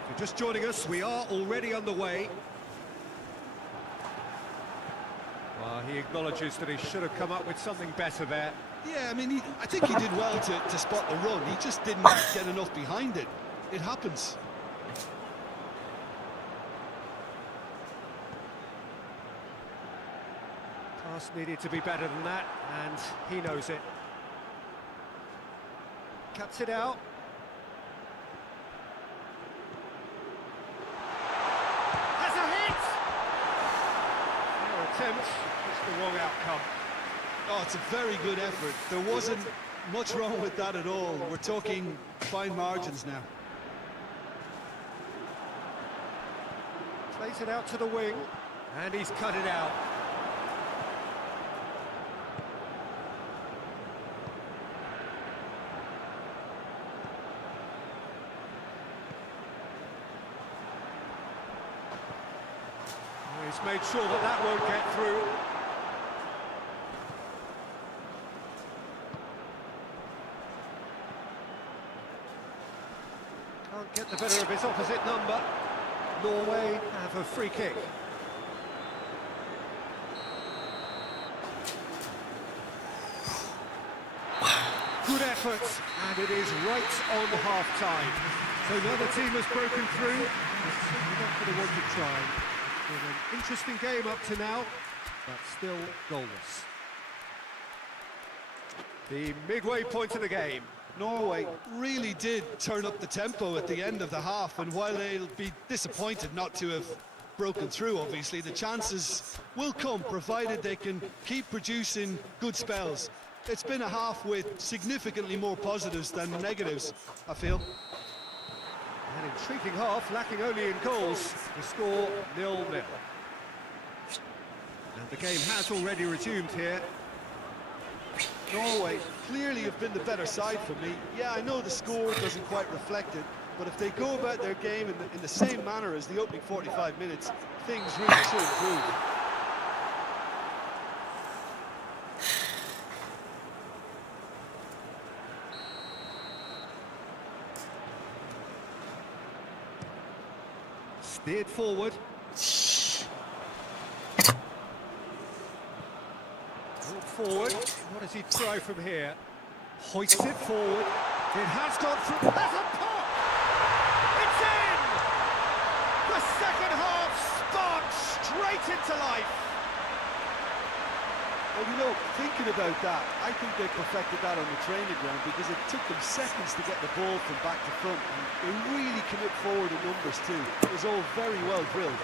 If you're just joining us, we are already underway. Well, he acknowledges that he should have come up with something better there. Yeah, I mean, I think he did well to spot the run. He just didn't get enough behind it. It happens. Pass needed to be better than that, and he knows it. Cuts it out. Has a hit! No attempt, just the wrong outcome. Oh, it's a very good effort. There wasn't much wrong with that at all. We're talking fine margins now. Plays it out to the wing, and he's cut it out. He's made sure that that won't get through. Can't get the better of his opposite number. Norway have a free kick. Good effort, and it is right on half-time. So now the team has broken through. They're not going to want to try. It's been an interesting game up to now, but still goalless. The midway point of the game. Norway really did turn up the tempo at the end of the half, and while they'll be disappointed not to have broken through, obviously, the chances will come, provided they can keep producing good spells. It's been a half with significantly more positives than negatives, I feel. An intriguing half, lacking only in goals. The score 0-0. And the game has already resumed here. Norway clearly have been the better side for me. Yeah, I know the score doesn't quite reflect it, but if they go about their game in the same manner as the opening 45 minutes, things really should improve. Steered forward. Forward. What does he try from here? Hoists it forward. It has gone through. There's a pop! It's in! The second half sparked straight into life. Well, you know, thinking about that, I think they perfected that on the training ground because it took them seconds to get the ball from back to front, and they really commit forward in numbers too. It was all very well drilled.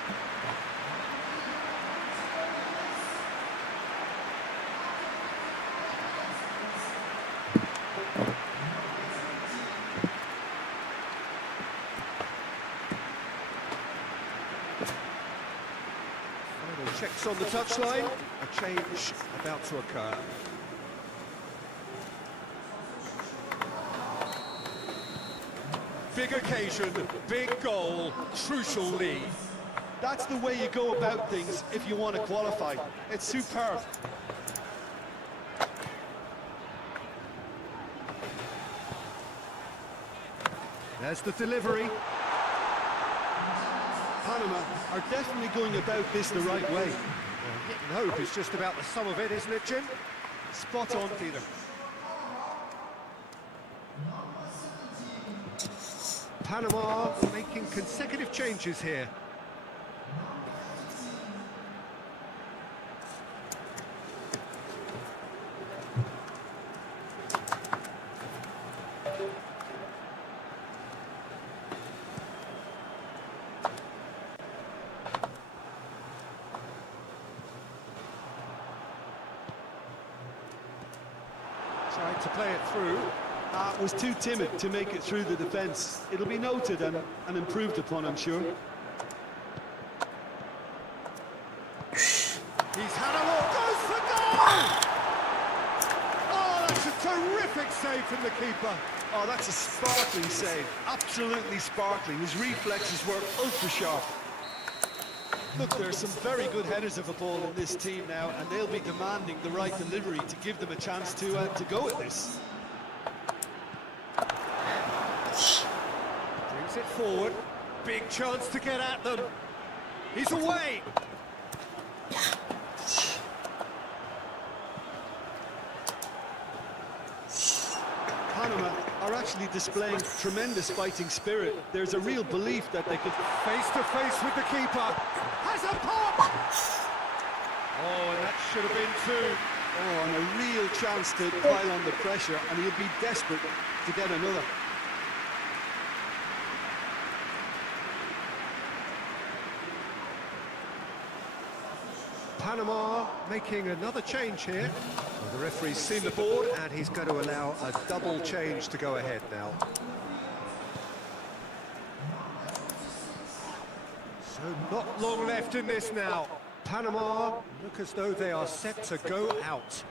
Checks on the touchline, a change about to occur. Big occasion, big goal, crucial lead. That's the way you go about things if you want to qualify. It's superb. There's the delivery. Panama are definitely going about this the right way. Hit and hope is just about the sum of it, isn't it, Jim? Spot on, Peter. Panama making consecutive changes here. Tried to play it through. Was too timid to make it through the defence. It'll be noted and improved upon, I'm sure. He's had a look, goes for goal! Terrific save from the keeper. Oh, that's a sparkling save. Absolutely sparkling. His reflexes were ultra sharp. Look, there are some very good headers of a ball in this team now, and they'll be demanding the right delivery to give them a chance to go at this. Brings it forward. Big chance to get at them. He's away. Panama are actually displaying tremendous fighting spirit. There's a real belief that they could... Face to face with the keeper. Has a pop! Oh, and that should have been two. Oh, and a real chance to pile on the pressure, and he'll be desperate to get another. Panama making another change here. Well, the referee's seen the board and he's going to allow a double change to go ahead now. So not long left in this now. Panama look as though they are set to go out.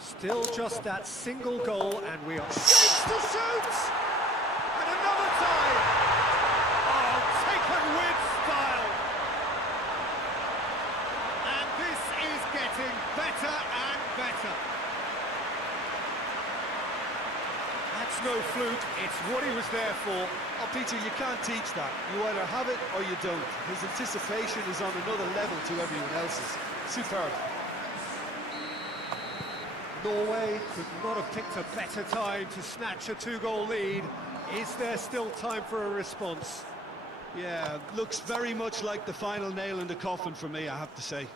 Still just that single goal and we are... Shoots to shoot! And another time! Oh, taken with style! And this is getting better and better. That's no fluke, it's what he was there for. Oh, Peter, you can't teach that. You either have it or you don't. His anticipation is on another level to everyone else's. Superb. Norway could not have picked a better time to snatch a two-goal lead. Is there still time for a response? Yeah, looks very much like the final nail in the coffin for me, I have to say.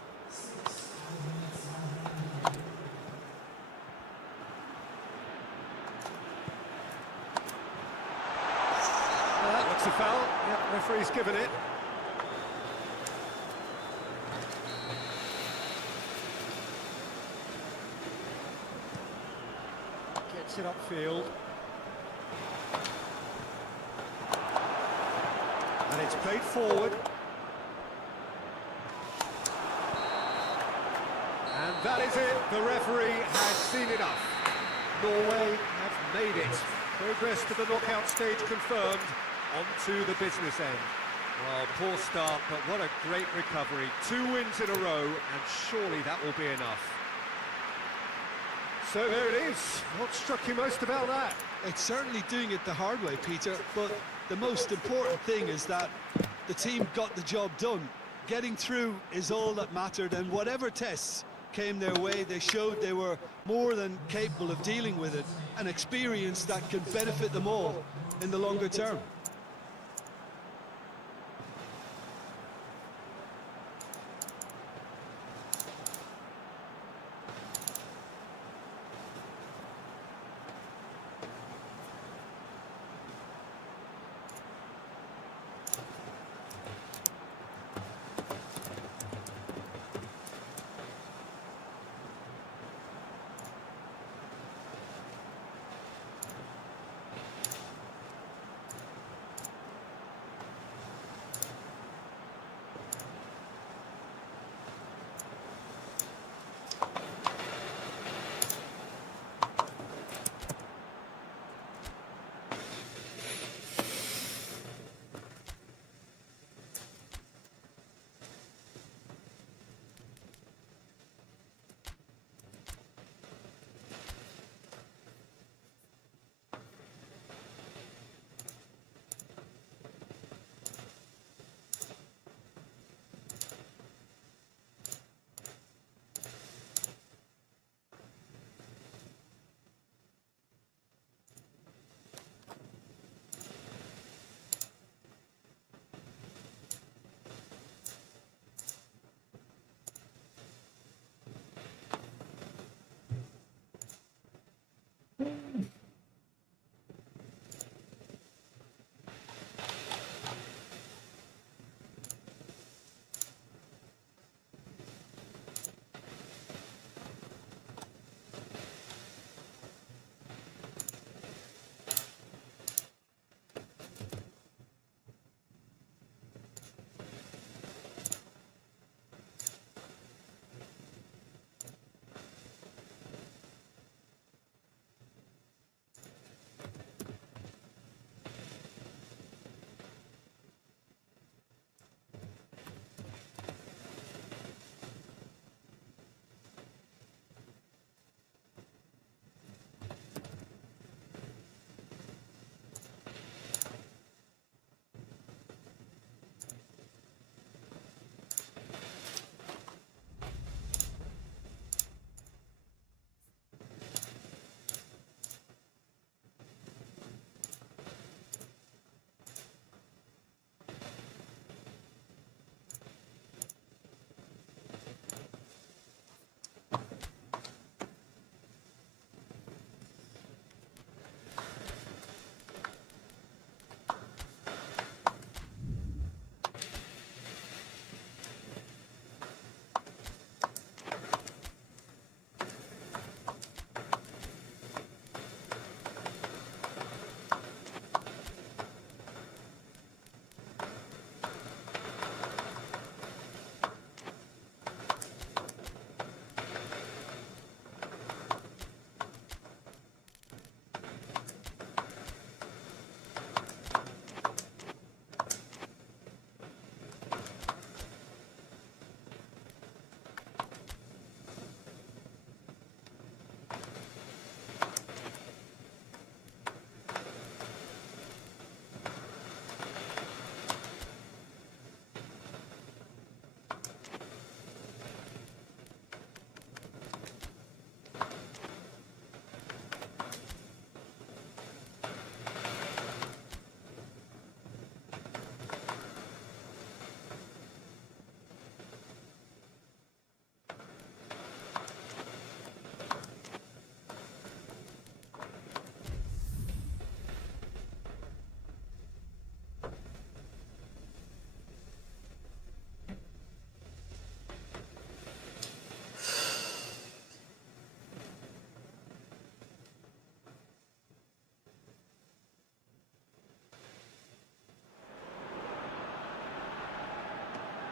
Looks a foul. Yep, referee's given it. Gets it upfield. And it's played forward. And that is it. The referee has seen enough. Norway have made it. Progress to the knockout stage confirmed. On to the business end. Well, poor start, but what a great recovery. 2 wins in a row, and surely that will be enough. So there it is. What struck you most about that? It's certainly doing it the hard way, Peter, but the most important thing is that the team got the job done. Getting through is all that mattered, and whatever tests came their way, they showed they were more than capable of dealing with it, an experience that can benefit them all in the longer term.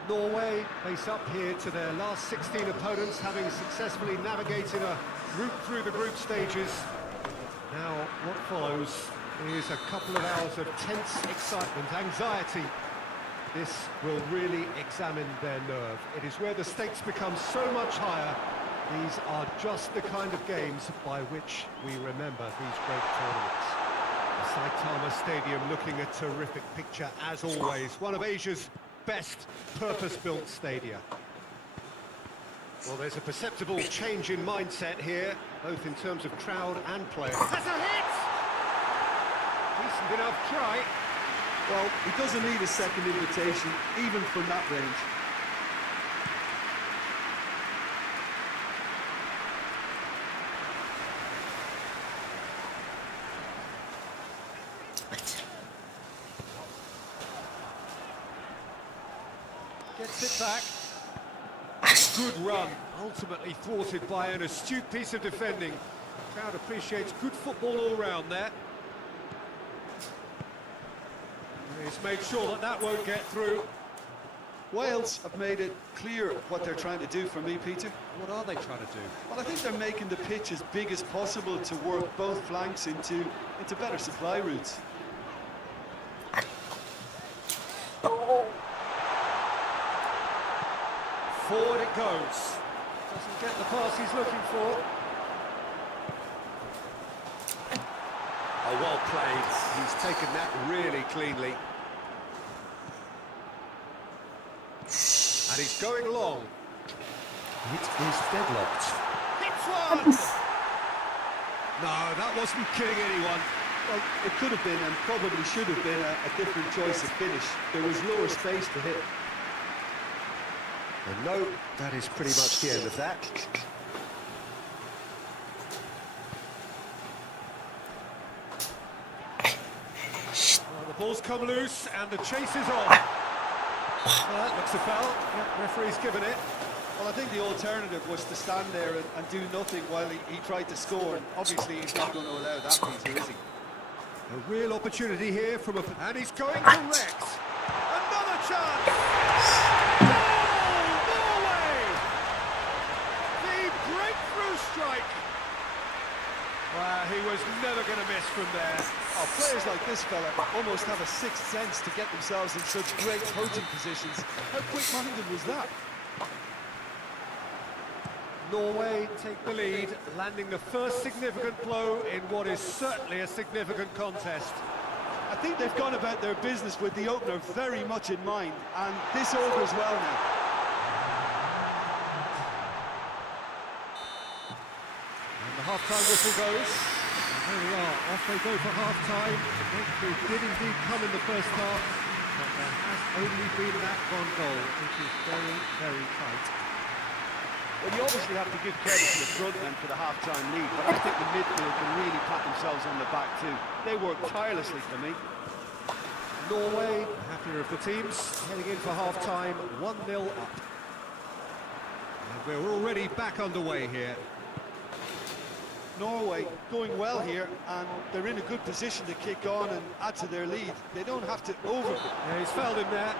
Norway face up here to their last 16 opponents, having successfully navigated a route through the group stages. Now, what follows is a couple of hours of tense excitement, anxiety. This will really examine their nerve. It is where the stakes become so much higher. These are just the kind of games by which we remember these great tournaments. The Saitama Stadium looking a terrific picture, as always. One of Asia's best purpose-built stadia. Well, there's a perceptible change in mindset here, both in terms of crowd and player. That's a hit! Decent enough try. Well, he doesn't need a second invitation, even from that range. Gets it back. Good run, ultimately thwarted by an astute piece of defending. The crowd appreciates good football all round there. He's made sure that that won't get through. Wales have made it clear what they're trying to do for me, Peter. What are they trying to do? Well, I think they're making the pitch as big as possible to work both flanks into better supply routes. Forward it goes. Doesn't get the pass he's looking for. Oh, well played. He's taken that really cleanly. And he's going long. It is deadlocked. Hits one! No, that wasn't killing anyone. Well, it could have been, and probably should have been, a different choice of finish. There was lower space to hit. And no, that is pretty much the end of that. Well, the ball's come loose and the chase is on. Well, that looks a foul. Yeah, referee's given it. Well, I think the alternative was to stand there and do nothing while he tried to score. And obviously, he's not going to allow that, Peter, is he? A real opportunity here from a... And he's going direct. Another chance! Oh, Norway! The breakthrough strike! Wow, he was never going to miss from there. Oh, players like this fella almost have a sixth sense to get themselves in such great coaching positions. How quick-minded was that? Norway take the lead, landing the first significant blow in what is certainly a significant contest. I think they've gone about their business with the opener very much in mind, and this augurs well now. And the half-time whistle goes. And there we are, off they go for half-time. The breakthrough did indeed come in the first half, but there has only been that one goal, which is very, very tight. Well, you obviously have to give credit to the front men for the half-time lead, but I think the midfield can really pat themselves on the back too. They worked tirelessly for me. Norway, the happier of the teams, heading in for half-time, 1-0 up. And we're already back underway here. Norway going well here, and they're in a good position to kick on and add to their lead. They don't have to over... Yeah, he's fouled him there.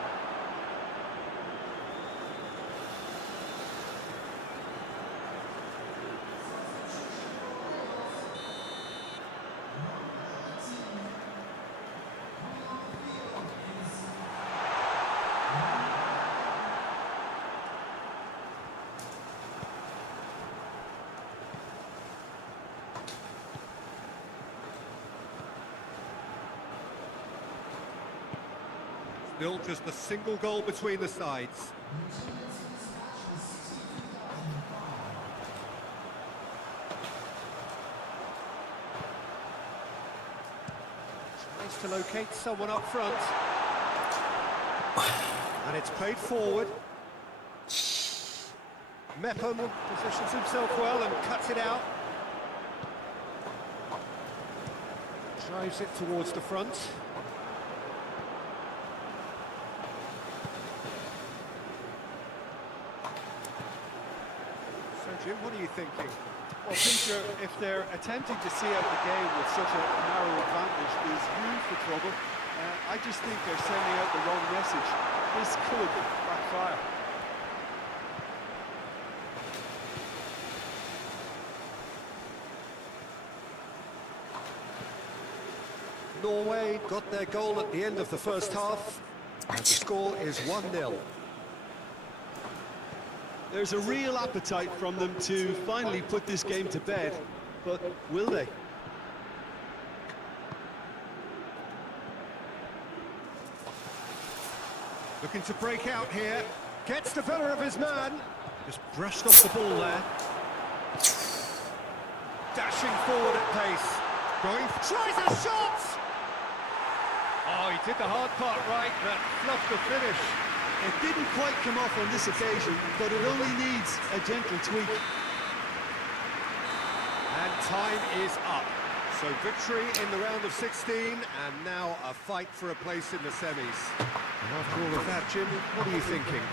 Still just a single goal between the sides. Tries to locate someone up front. And it's played forward. Mepham positions himself well and cuts it out. Drives it towards the front. Jim, what are you thinking? Well, Peter, if they're attempting to see out the game with such a narrow advantage, there's room for trouble. I just think they're sending out the wrong message. This could fire. Norway got their goal at the end of the first half, and the score is 1-0. There's a real appetite from them to finally put this game to bed, but will they? Looking to break out here, gets the better of his man, just brushed off the ball there. Dashing forward at pace, tries a shot! Oh, he did the hard part right, but fluffed the finish. It didn't quite come off on this occasion, but it only needs a gentle tweak. And time is up. So victory in the round of 16, and now a fight for a place in the semis. And after all of that, Jim, what are you thinking?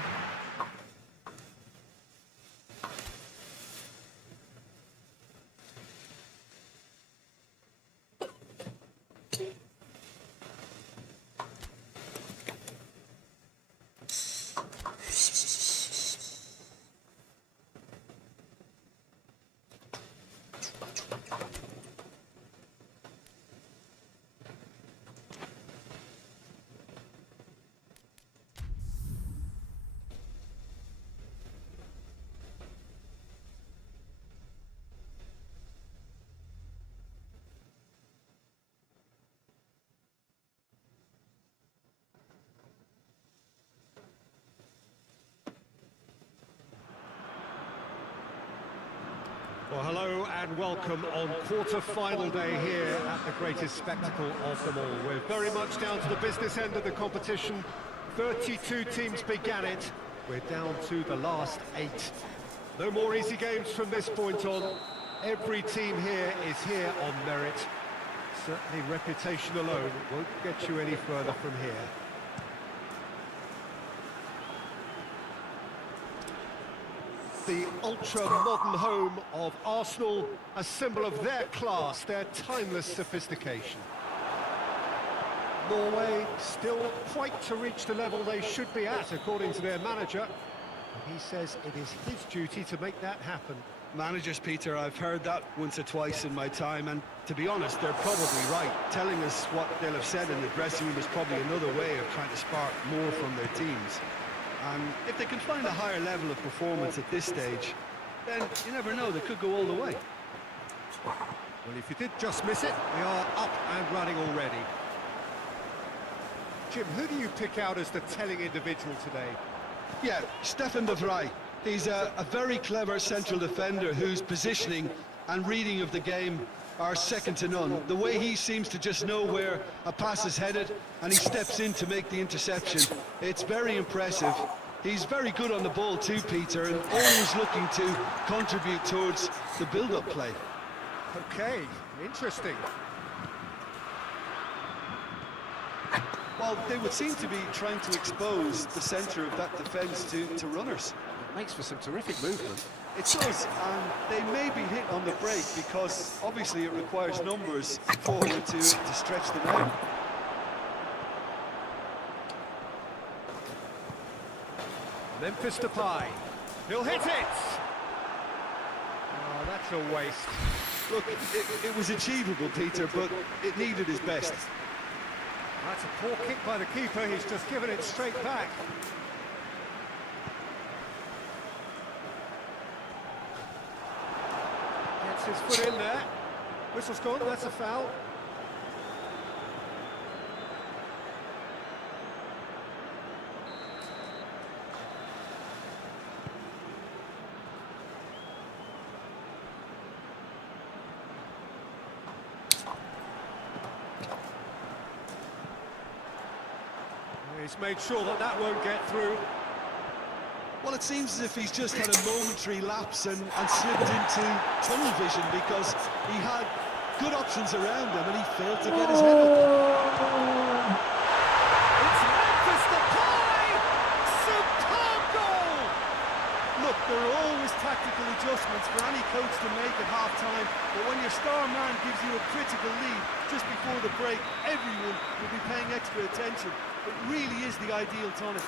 Well, hello and welcome on quarter-final day here at the greatest spectacle of them all. We're very much down to the business end of the competition. 32 teams began it. We're down to the last 8. No more easy games from this point on. Every team here is here on merit. Certainly reputation alone won't get you any further from here. The ultra-modern home of Arsenal, a symbol of their class, their timeless sophistication. Norway still quite to reach the level they should be at, according to their manager. He says it is his duty to make that happen. Managers, Peter, I've heard that once or twice in my time, and to be honest, they're probably right. Telling us what they'll have said in the dressing room is probably another way of trying to spark more from their teams. And if they can find a higher level of performance at this stage, then you never know, they could go all the way. Well, if you did just miss it, we are up and running already. Jim, who do you pick out as the telling individual today? Yeah, Stefan de Vrij. He's a very clever central defender whose positioning and reading of the game are second to none. The way he seems to just know where a pass is headed and he steps in to make the interception, it's very impressive. He's very good on the ball too, Peter, and always looking to contribute towards the build-up play. Okay, interesting. Well, they would seem to be trying to expose the centre of that defence to runners. It makes for some terrific movement. It does, and they may be hit on the break because obviously it requires numbers forward to stretch them out. Memphis Depay. He'll hit it! Oh, that's a waste. Look, it was achievable, Peter, but it needed his best. That's a poor kick by the keeper. He's just given it straight back. Gets his foot in there. Whistle's gone, that's a foul. He's made sure that that won't get through. Well, it seems as if he's just had a momentary lapse and slipped into tunnel vision because he had good options around him and he failed to get his head up. It's Memphis Depay! Superb goal! Look, there are always tactical adjustments for any coach to make at half-time, but when your star man gives you a critical lead just before the break, everyone will be paying extra attention. It really is the ideal tonic.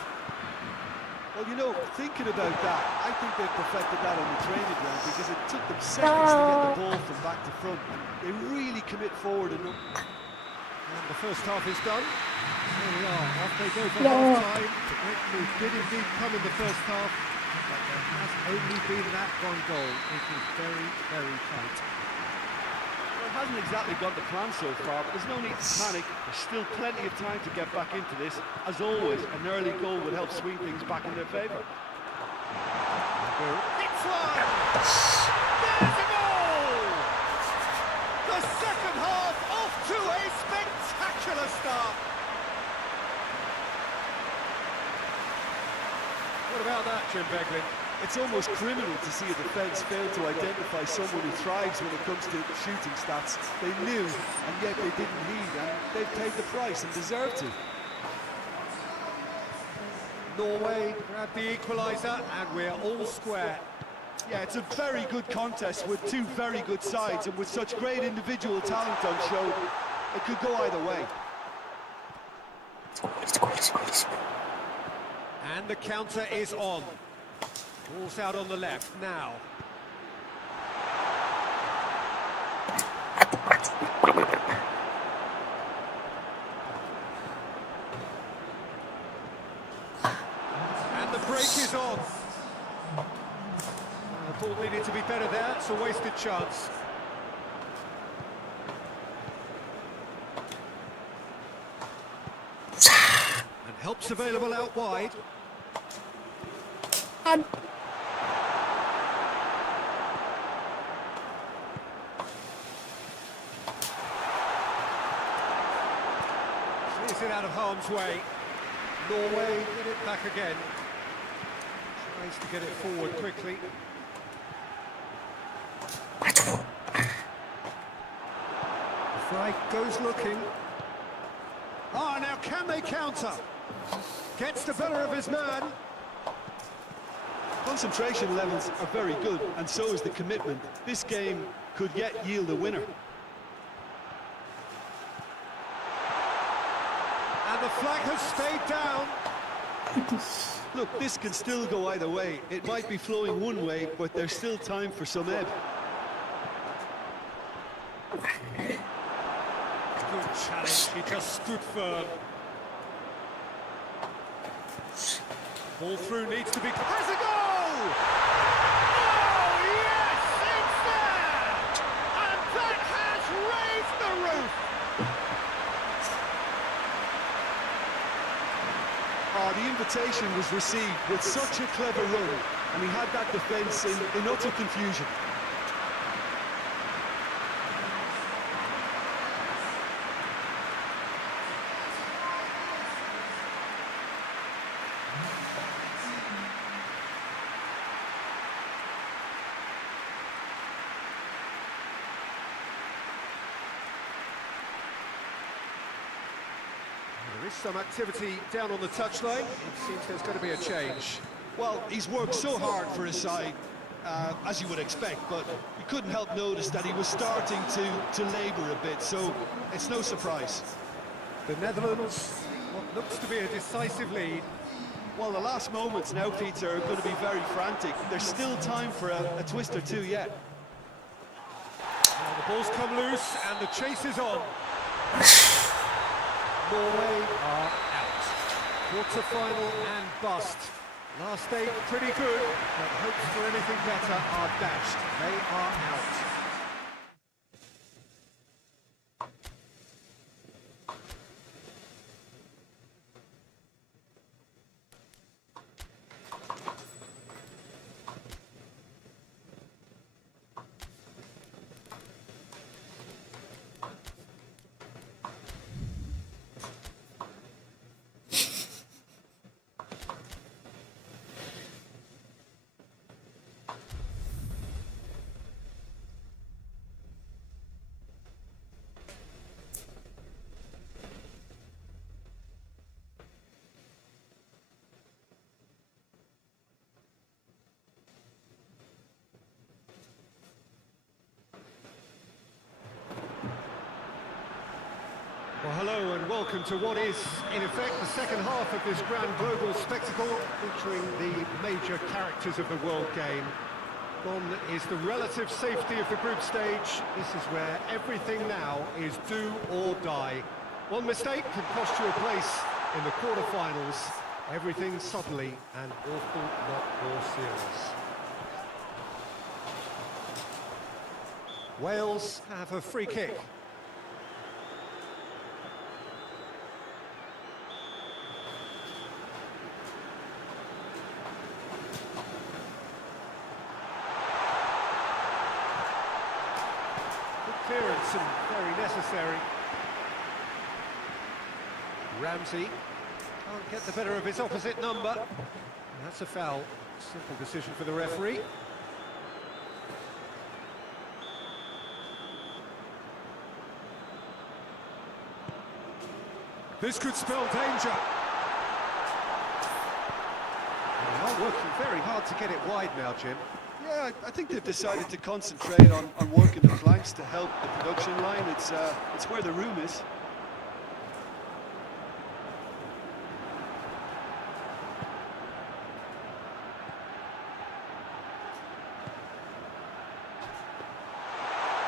Well, you know, thinking about that, I think they perfected that on the training ground because it took them seconds to get the ball from back to front. They really commit forward and And the first half is done. There we are, off they go for half-time. The great move did indeed come in the first half, but there has only been that one goal. It is very, very tight. Well, it hasn't exactly got the plan so far, but there's no need to panic. There's still plenty of time to get back into this. As always, an early goal would help swing things back in their favour. It's one! There's a goal! The second half off to a spectacular start. What about that, Jim Beglin? It's almost criminal to see a defence fail to identify someone who thrives when it comes to shooting stats. They knew, and yet they didn't heed, and they've paid the price and deserve to. Norway grabbed the equaliser, and we're all square. Yeah, it's a very good contest with two very good sides, and with such great individual talent on show, it could go either way. And the counter is on. Ball's out on the left now. And the break is on. The ball needed to be better there. It's a wasted chance. And help's available out wide. Clears it out of harm's way. Norway get it back again. Tries to get it forward quickly. The flag goes looking. Ah, now can they counter? Gets the better of his man. Concentration levels are very good, and so is the commitment. This game could yet yield a winner. And the flag has stayed down. Look, this can still go either way. It might be flowing one way, but there's still time for some ebb. Good challenge, he just stood firm. Ball through needs to be... Has a goal! Oh, yes, it's there! And that has raised the roof! Oh, the invitation was received with such a clever run, and he had that defence in utter confusion. There is some activity down on the touchline. It seems there's going to be a change. Well, he's worked so hard for his side, as you would expect, but you couldn't help notice that he was starting to labour a bit, so it's no surprise. The Netherlands, what looks to be a decisive lead. Well, the last moments now, Peter, are going to be very frantic. There's still time for a twist or two yet. Now the ball's come loose and the chase is on. Norway are out. Quarter-final and bust. Last eight pretty good, but hopes for anything better are dashed. They are out. Well, hello and and welcome to what is, in effect, the second half of this grand global spectacle, featuring the major characters of the world game. Gone is the relative safety of the group stage. This is where everything now is do or die. One mistake could cost you a place in the quarter-finals. Everything suddenly an awful lot more serious. Wales have a free kick. Clearance and very necessary. Ramsey can't get the better of his opposite number. And that's a foul. Simple decision for the referee. This could spell danger. They are working very hard to get it wide now, Jim. Yeah, I think they've decided to concentrate on working the flanks to help the production line. It's where the room is.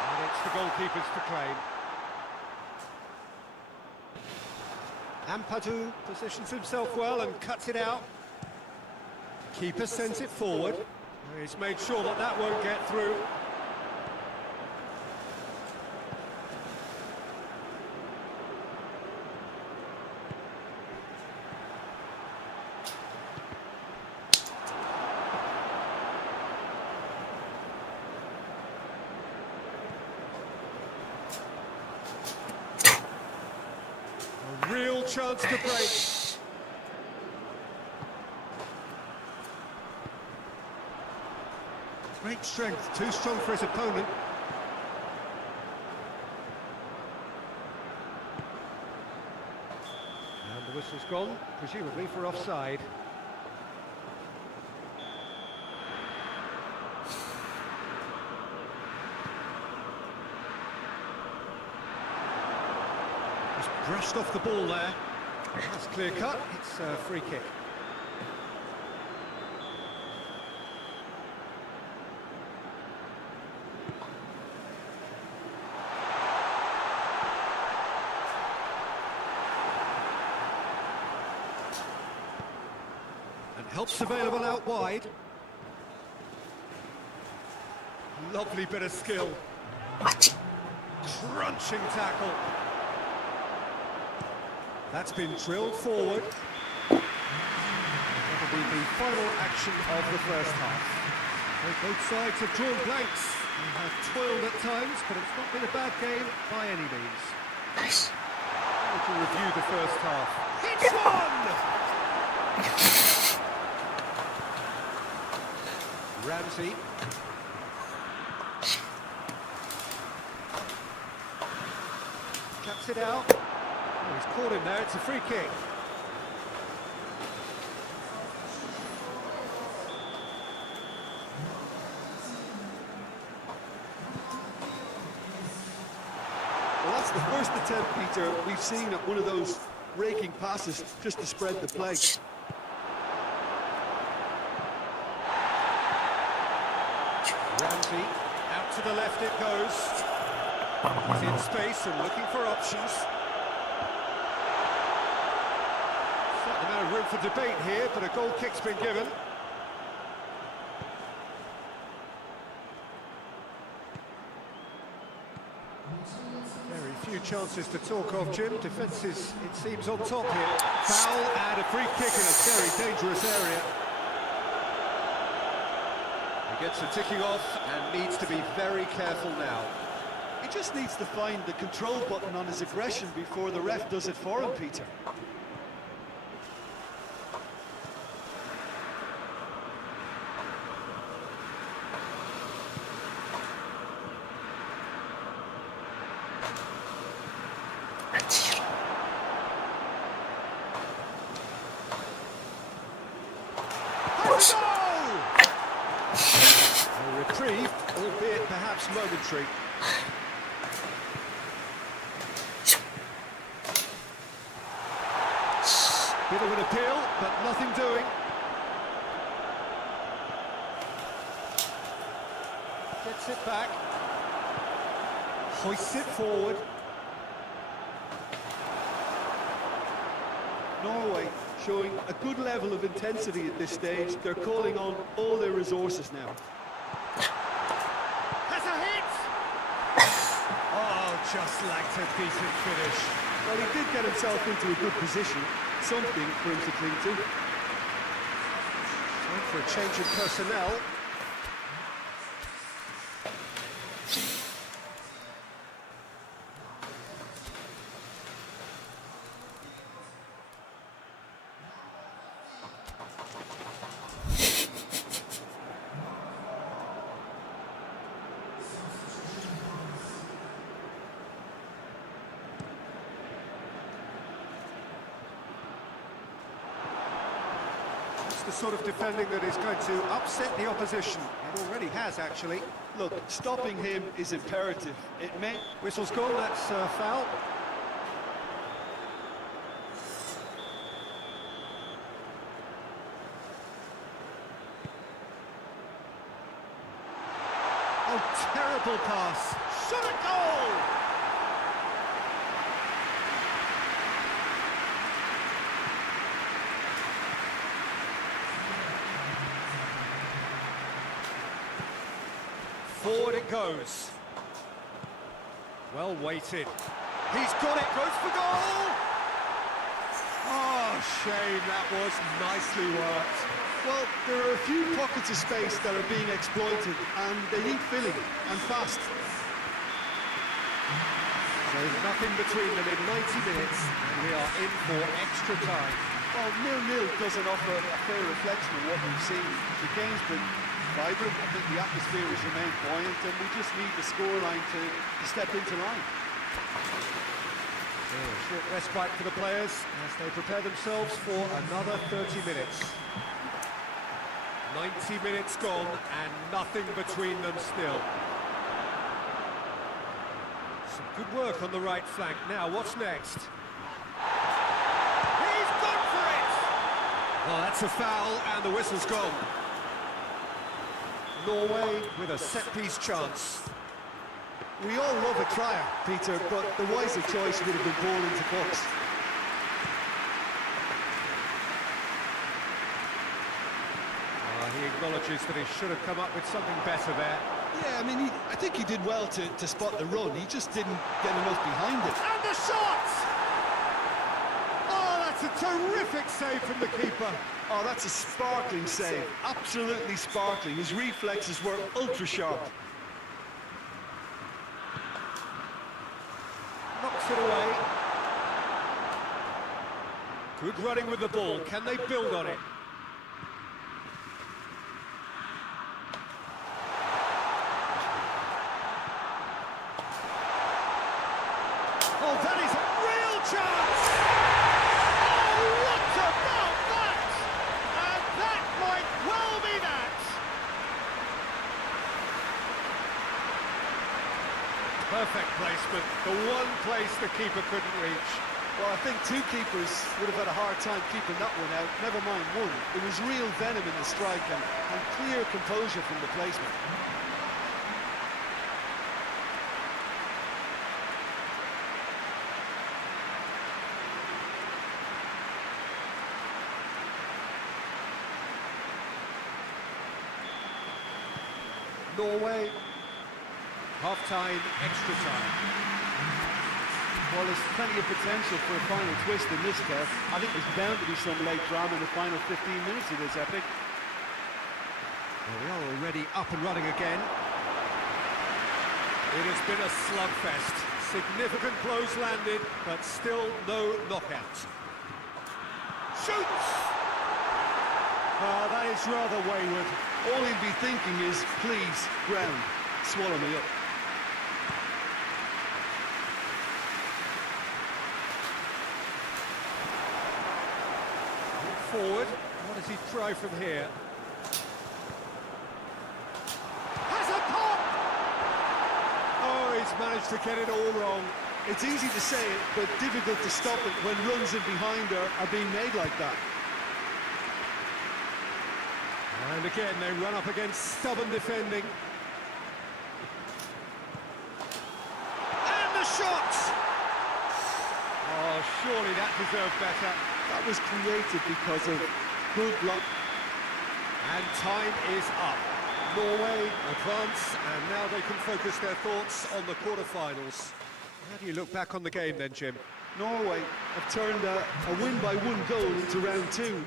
And it's the goalkeepers to claim. Ampadu positions himself well and cuts it out. Keeper sends it forward. He's made sure that that won't get through. A real chance to break. Great strength, too strong for his opponent. And the whistle's gone, presumably for offside. Just brushed off the ball there. That's clear cut, it's a free kick. Help's available out wide. Lovely bit of skill. What? Crunching tackle. That's been drilled forward. That'll be the final action of the first half. Both sides have drawn blanks. They have toiled at times, but it's not been a bad game by any means. Nice. To review the first half. Hits one! Ramsey. Cuts it out. Oh, he's caught him there, it's a free kick. Well, that's the first attempt, Peter, we've seen at one of those raking passes just to spread the play. Ramsey, out to the left it goes. He's in space and looking for options. Certain amount of room for debate here, but a goal kick's been given. Very few chances to talk of, Jim. Defence is, it seems, on top here. Foul and a free kick in a very dangerous area. Gets the ticking off and needs to be very careful now. He just needs to find the control button on his aggression before the ref does it for him, Peter. Reprieve, albeit perhaps momentary. Bit of an appeal, but nothing doing. Gets it back. Hoists it forward. Norway showing a good level of intensity at this stage. They're calling on all their resources now. Has a hit! Oh, just lacked a decent finish. Well, he did get himself into a good position. Something for him to cling to. Time for a change in personnel. The sort of defending that is going to upset the opposition. It already has, actually. Look, stopping him is imperative. It may... Whistle's gone, that's foul. Oh, terrible pass. Shot at goal! Forward it goes. Well weighted. He's got it, goes for goal! Oh, shame, that was nicely worked. Well, there are a few pockets of space that are being exploited, and they need filling, and fast. So nothing between them in 90 minutes, and we are in for extra time. Well, 0-0 doesn't offer a fair reflection of what we've seen. The game's been vibrant. I think the atmosphere has remained buoyant, and we just need the scoreline to step into line. Short respite for the players as they prepare themselves for another 30 minutes. 90 minutes gone and nothing between them still. Some good work on the right flank. Now, what's next? He's gone for it! Well, that's a foul and the whistle's gone. Norway with a set-piece chance. We all love a trier, Peter, but the wiser choice would have been ball into box. He acknowledges that he should have come up with something better there. Yeah, I mean, I think he did well to spot the run. He just didn't get enough behind it. And the shot! Oh, that's a terrific save from the keeper. Oh, that's a sparkling save. Absolutely sparkling. His reflexes were ultra-sharp. Knocks it away. Good running with the ball. Can they build on it? Oh, that is a real chance! Oh, what about that? And that might well be that! Perfect placement, the one place the keeper couldn't reach. Well, I think two keepers would have had a hard time keeping that one out, never mind one. There was real venom in the strike and clear composure from the placement. Norway, half-time, extra time. Well, there's plenty of potential for a final twist in this test. I think there's bound to be some late drama in the final 15 minutes of this epic. Well, we are already up and running again. It has been a slugfest. Significant blows landed, but still no knockout. Shoots! That is rather wayward. All he'd be thinking is, please, ground, swallow me up. Forward. What does he try from here? Has a pop! Oh, he's managed to get it all wrong. It's easy to say it, but difficult to stop it when runs in behind are being made like that. And again, they run up against stubborn defending. And the shot! Oh, surely that deserved better. That was created because of good luck. And time is up. Norway advance, and now they can focus their thoughts on the quarter-finals. How do you look back on the game then, Jim? Norway have turned a win by 1 goal into round 2. And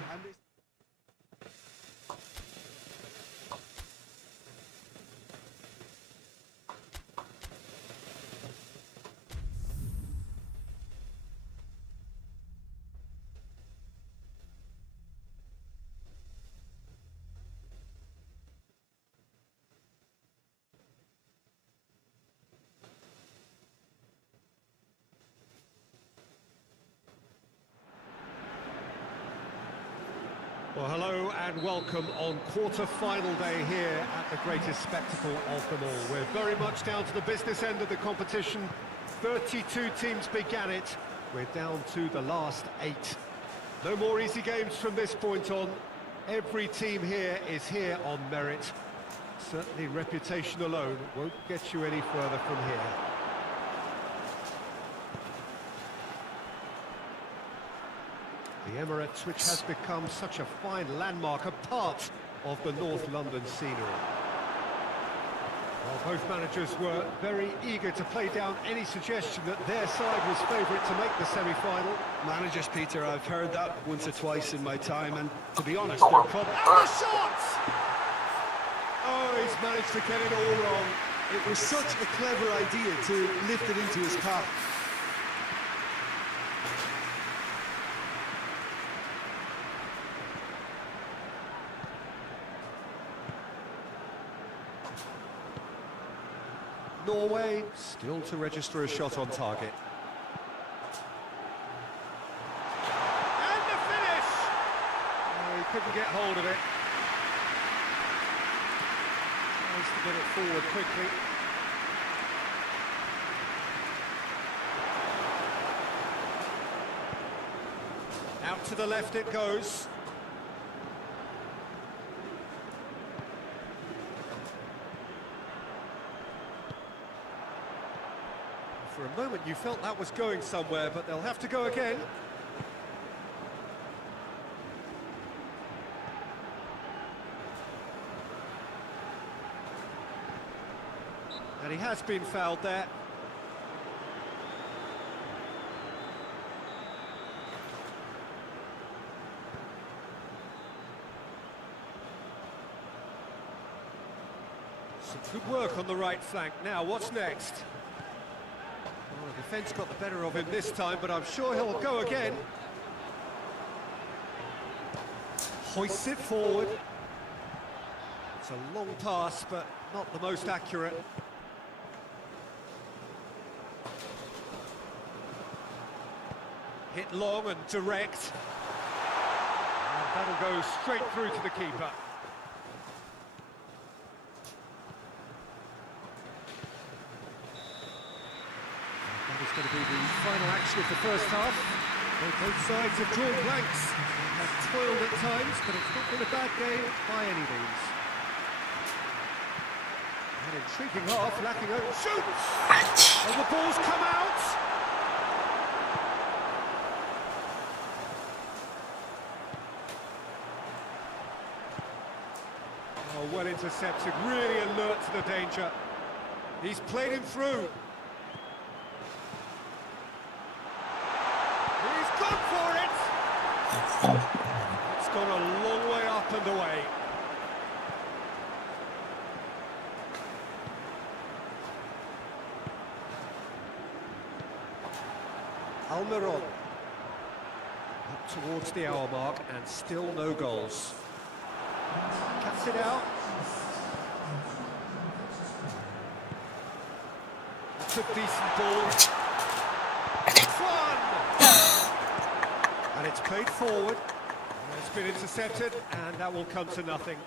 Well, hello and welcome on quarter-final day here at the greatest spectacle of them all. We're very much down to the business end of the competition. 32 teams began it. We're down to the last 8. No more easy games from this point on. Every team here is here on merit. Certainly reputation alone won't get you any further from here. The Emirates, which has become such a fine landmark, a part of the North London scenery. Well, both managers were very eager to play down any suggestion that their side was favourite to make the semi-final. Managers, Peter, I've heard that once or twice in my time, and to be honest, No problem. And the shot! Oh, he's managed to get it all wrong. it was such a clever idea to lift it into his path. Norway still to register a shot on target. And the finish! Oh, he couldn't get hold of it. Tries to get it forward quickly. Out to the left it goes. For a moment you felt that was going somewhere, but they'll have to go again. And he has been fouled there. Some good work on the right flank. Now, what's next? Well, the defence got the better of him this time, but I'm sure he'll go again. Hoists it forward. It's a long pass, but not the most accurate. Hit long and direct. And that'll go straight through to the keeper. That is going to be the final action of the first half. Both sides have drawn blanks, have toiled at times, but it's not been a bad game by any means. An intriguing half, lacking open shoots! And the ball's come out! Oh, well intercepted, really alert to the danger. He's played him through. He's gone for it! It's gone a long way up and away. Almiron. Up towards the hour mark and still no goals. Cuts it out. It's a decent ball. It's one! And it's played forward. It's been intercepted, and that will come to nothing.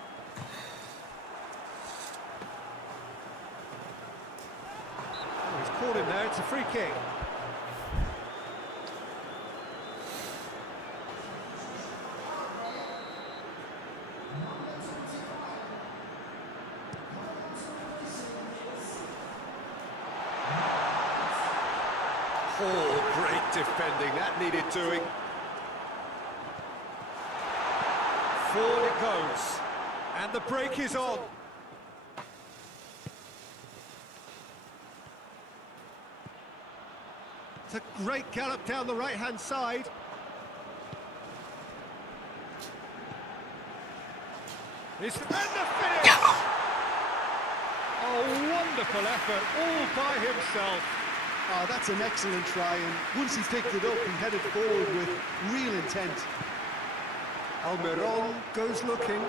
Oh, he's caught him there, it's a free kick. Oh, great defending, that needed doing. Forward it goes, and the break is on. It's a great gallop down the right-hand side. It's and the finish! Oh, wonderful effort, all by himself. Oh, that's an excellent try, and once he picked it up, he headed forward with real intent. Almiron goes looking.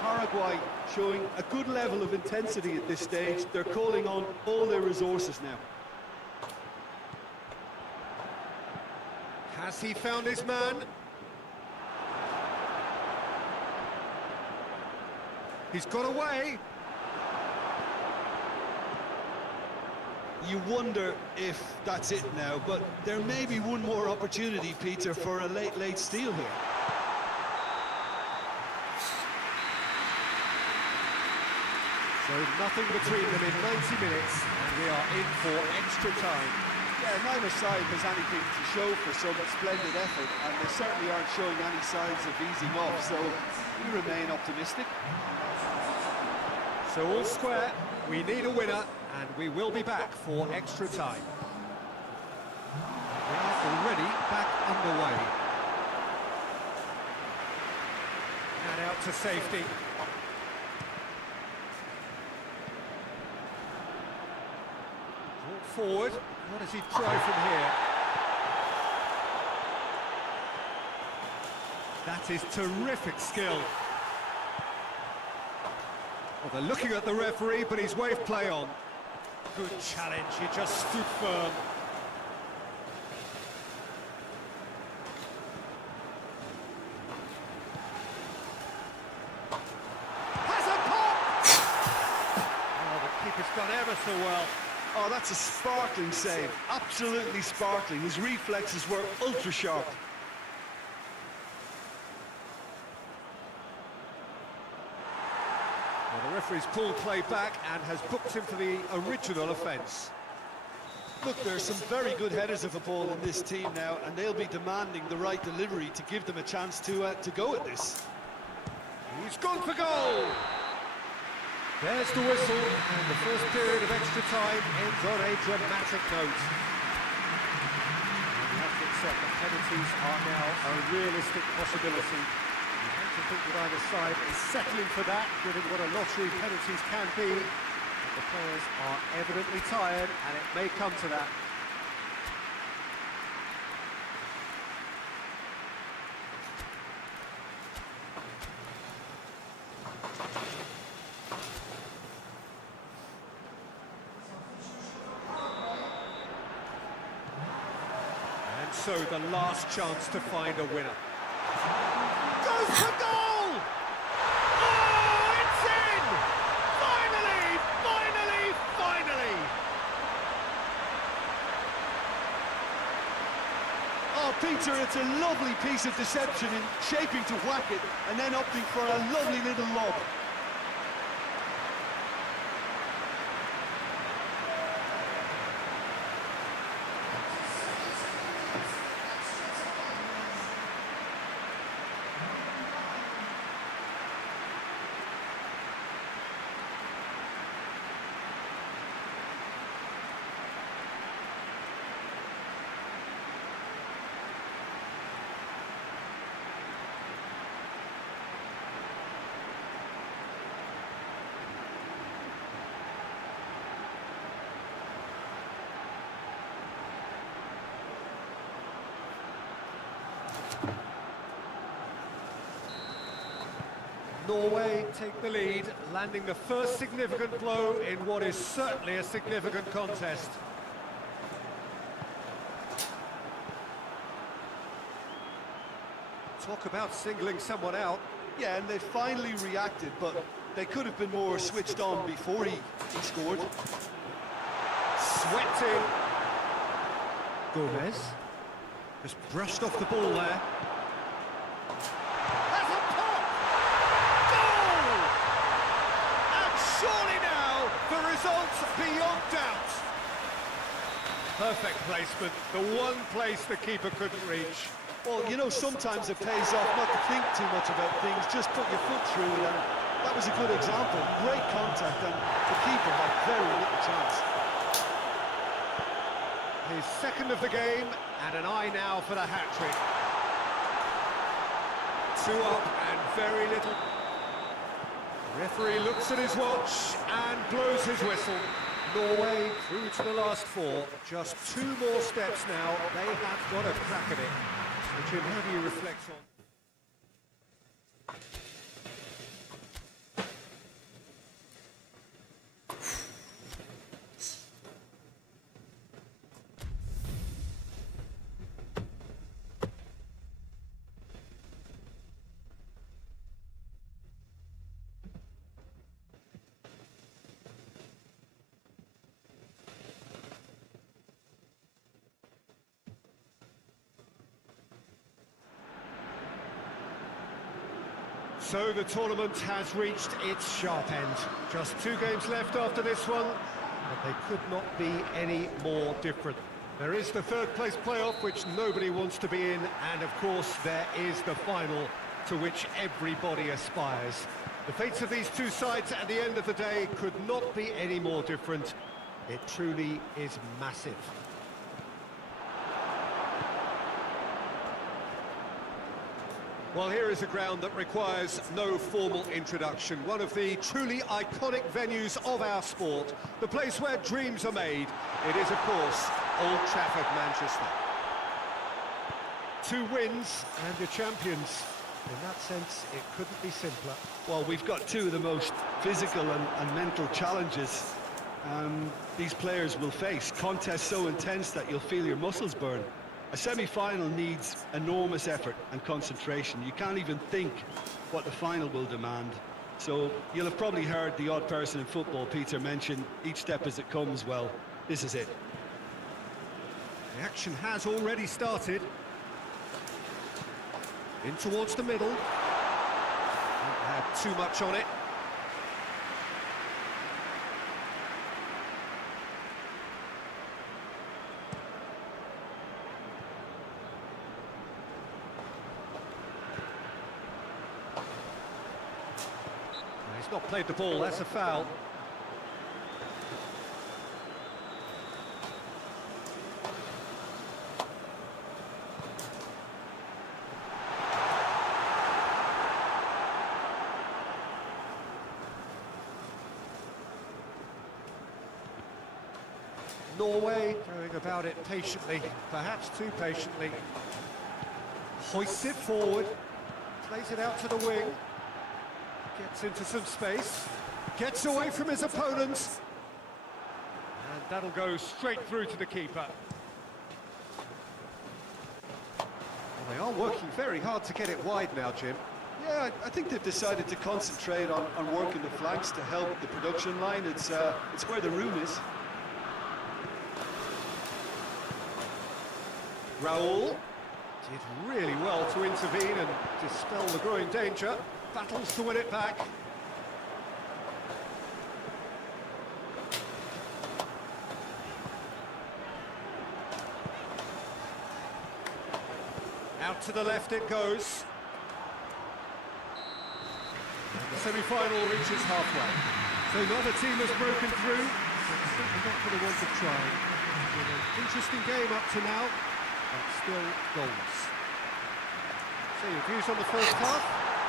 Paraguay showing a good level of intensity at this stage. They're calling on all their resources now. Has he found his man? He's got away. You wonder if that's it now, but there may be one more opportunity, Peter, for a late steal here. So nothing between them in 90 minutes, and we are in for extra time. Yeah, neither side has anything to show for some splendid effort, and they certainly aren't showing any signs of easing off, so we remain optimistic. So all square, we need a winner, and we will be back for extra time. We are already back underway. And out to safety. Brought forward. What does he try from here? That is terrific skill. Well, they're looking at the referee, but he's waved play on. Good challenge, he just stood firm. Has a pop! Oh, the keeper's done ever so well. Oh, that's a sparkling save. Absolutely sparkling. His reflexes were ultra sharp. Well, the referee's pulled play back and has booked him for the original offence. Look, there's some very good headers of a ball in this team now, and they'll be demanding the right delivery to give them a chance to go at this. He's gone for goal! There's the whistle, and the first period of extra time ends on a dramatic note. And we have to accept that penalties are now a realistic possibility. You have to think that either side is settling for that, given what a lottery penalties can be. The players are evidently tired, and it may come to that. And so the last chance to find a winner. Goes for goal! Oh, it's in! Finally! Finally! Finally! Oh, Peter, it's a lovely piece of deception in shaping to whack it and then opting for a lovely little lob. Norway take the lead, landing the first significant blow in what is certainly a significant contest. Talk about singling someone out. Yeah, and they finally reacted, but they could have been more switched on before he scored. Swept in. Gomez just brushed off the ball there. Has a pop! Goal! And surely now the result beyond doubt. Perfect placement, the one place the keeper couldn't reach. Well, you know, sometimes it pays off not to think too much about things, just put your foot through it, and that was a good example. Great contact, and the keeper had very little chance. His second of the game, and an eye now for the hat-trick. 2 up and very little. The referee looks at his watch and blows his whistle. Norway through to the last 4. Just 2 more steps now. They have got a crack at it. So, Jim, how do you reflect on? So the tournament has reached its sharp end. Just 2 games left after this one, but they could not be any more different. There is the 3rd place playoff, which nobody wants to be in, and of course there is the final, to which everybody aspires. The fates of these 2 sides at the end of the day could not be any more different. It truly is massive. Well, here is a ground that requires no formal introduction. One of the truly iconic venues of our sport. The place where dreams are made. It is, of course, Old Trafford, Manchester. 2 wins and you're champions. In that sense, it couldn't be simpler. Well, we've got 2 of the most physical and mental challenges these players will face. Contests so intense that you'll feel your muscles burn. A semi-final needs enormous effort and concentration. You can't even think what the final will demand. So you'll have probably heard the odd person in football, Peter, mention each step as it comes. Well, this is it. The action has already started. In towards the middle. Don't have too much on it. He's not played the ball, that's a foul. Norway going about it patiently, perhaps too patiently. Hoists it forward, plays it out to the wing. Gets into some space, gets away from his opponents, and that'll go straight through to the keeper. Well, they are working very hard to get it wide now, Jim. Yeah, I think they've decided to concentrate on working the flanks to help the production line. It's where the room is. Raul did really well to intervene and dispel the growing danger. Battles to win it back. Out to the left it goes. And the semi-final reaches halfway. So neither team has broken through, but certainly not for the want of trying. Been an interesting game up to now, but still goalless. So your views on the first half?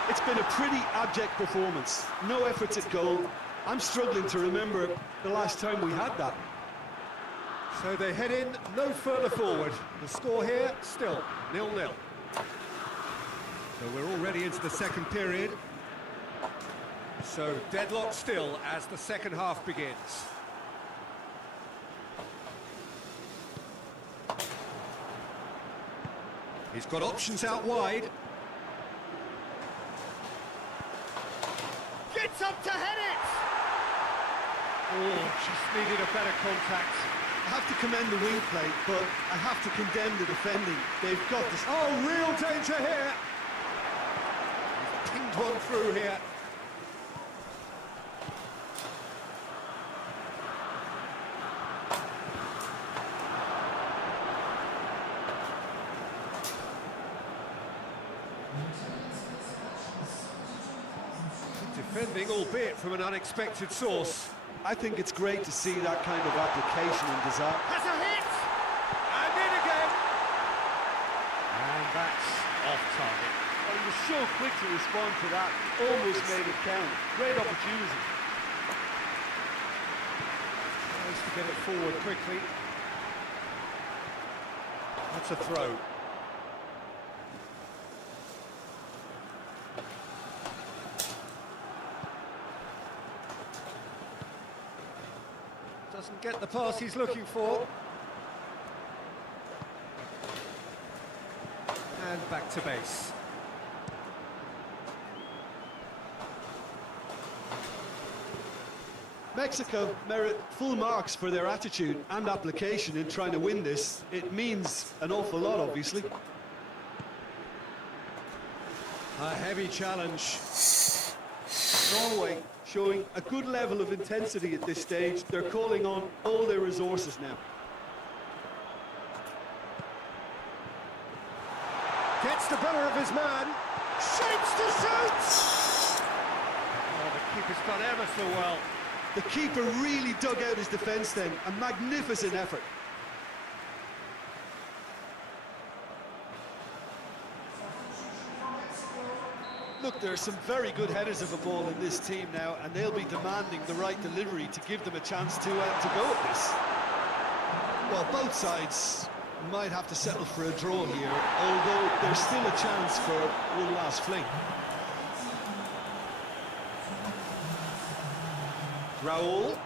It's been a pretty abject performance. No efforts at goal. I'm struggling to remember the last time we had that. So they head in no further forward. The score here, still 0-0. So we're already into the second period. So deadlock still as the second half begins. He's got options out wide. Gets up to head it! Oh, just needed a better contact. I have to commend the wing play, but I have to condemn the defending. They've got this. Oh, real danger here! He's pinged one through here. Defending, albeit from an unexpected source. I think it's great to see that kind of application and desire. Has a hit! And in again! And that's off target. Well, he was so quick to respond to that, almost made it count. Great opportunity. Tries to get it forward quickly. That's a throw. Doesn't get the pass he's looking for. And back to base. Mexico merit full marks for their attitude and application in trying to win this. It means an awful lot, obviously. A heavy challenge. Norway showing a good level of intensity at this stage. They're calling on all their resources now. Gets the better of his man. Shapes to shoot! Oh, the keeper's done ever so well. The keeper really dug out his defence then. A magnificent effort. Look, there are some very good headers of a ball in this team now, and they'll be demanding the right delivery to give them a chance to go at this. Well, both sides might have to settle for a draw here, although there's still a chance for one last fling. Raul.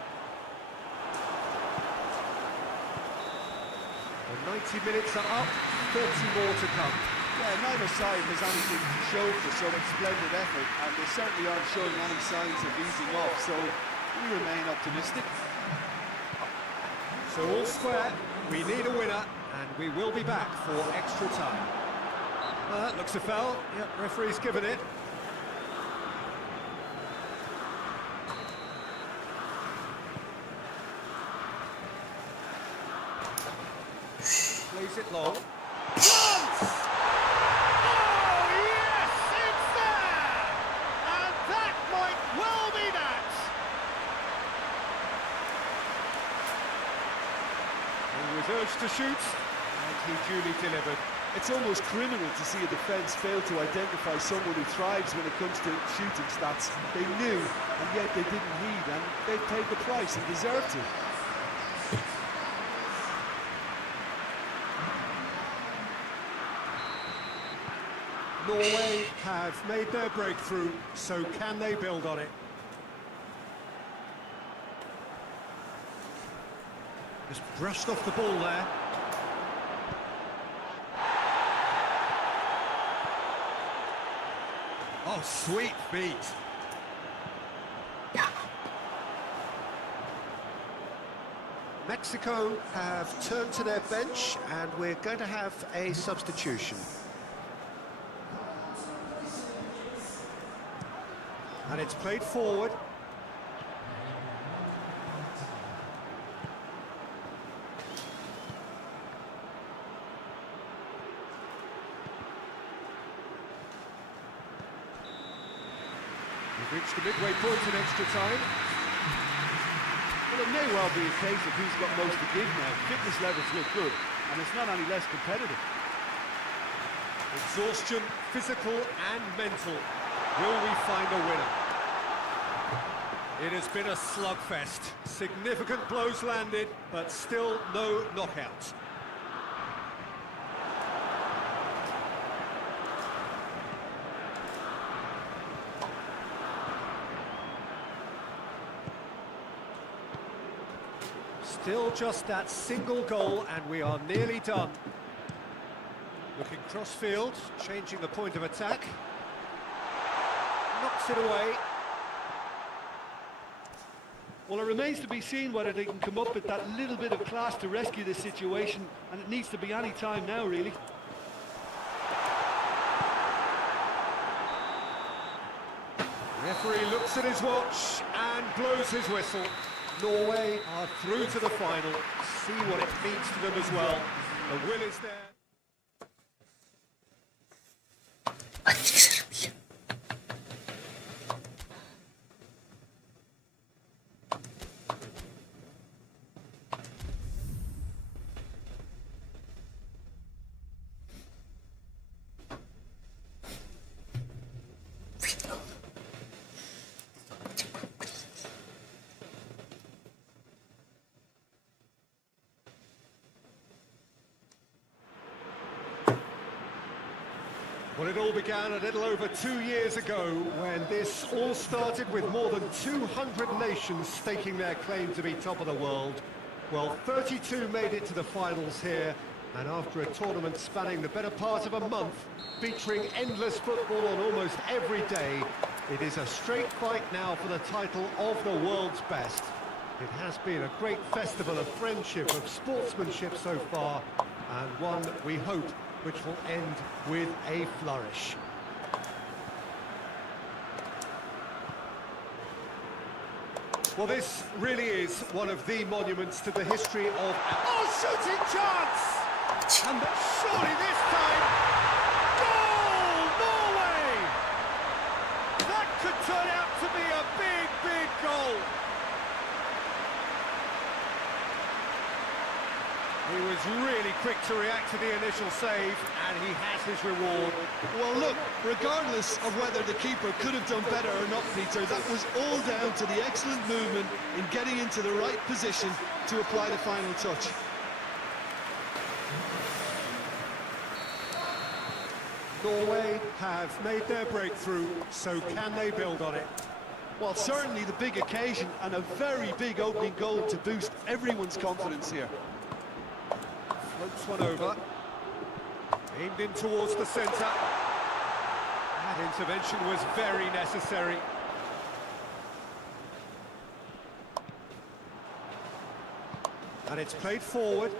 The 90 minutes are up, 30 more to come. Yeah, neither side has anything to show for such splendid effort, and they certainly aren't showing any signs of easing off, so we remain optimistic. So all square, we need a winner, and we will be back for extra time. That looks a foul. Yep, referee's given it. Plays it long. Chance! Oh, yes, it's there! And that might well be that! He was urged to shoot, and he duly delivered. It's almost criminal to see a defence fail to identify someone who thrives when it comes to shooting stats. They knew, and yet they didn't heed, and they paid the price and deserved to. Norway have made their breakthrough, so can they build on it? Just brushed off the ball there. Oh, sweet feet. Mexico have turned to their bench, and we're going to have a substitution. And it's played forward. We've reached the midway point in extra time. Well, it may well be a case of who's got most to give now. Fitness levels look good, and it's not any less competitive. Exhaustion, physical and mental. Will we find a winner? It has been a slugfest. Significant blows landed, but still no knockout. Still just that single goal, and we are nearly done. Looking cross-field, changing the point of attack. Knocks it away. Well, it remains to be seen whether they can come up with that little bit of class to rescue this situation, and it needs to be any time now, really. Referee looks at his watch and blows his whistle. Norway are through to the final. See what it means to them as well. The will is there. Well, it all began a little over 2 years ago when this all started with more than 200 nations staking their claim to be top of the world. Well, 32 made it to the finals here, and after a tournament spanning the better part of a month, featuring endless football on almost every day, it is a straight fight now for the title of the world's best. It has been a great festival of friendship, of sportsmanship so far, and one, we hope, which will end with a flourish. Well, this really is one of the monuments to the history of... Oh, shooting chance! And surely this time... Goal! Norway! That could turn out to be a big, big goal. He was really quick to react to the initial save, and he has his reward. Well, look, regardless of whether the keeper could have done better or not, Peter, that was all down to the excellent movement in getting into the right position to apply the final touch. Norway have made their breakthrough, so can they build on it? Well, certainly the big occasion and a very big opening goal to boost everyone's confidence here. Floats one over. Aimed in towards the centre. That intervention was very necessary. And it's played forward.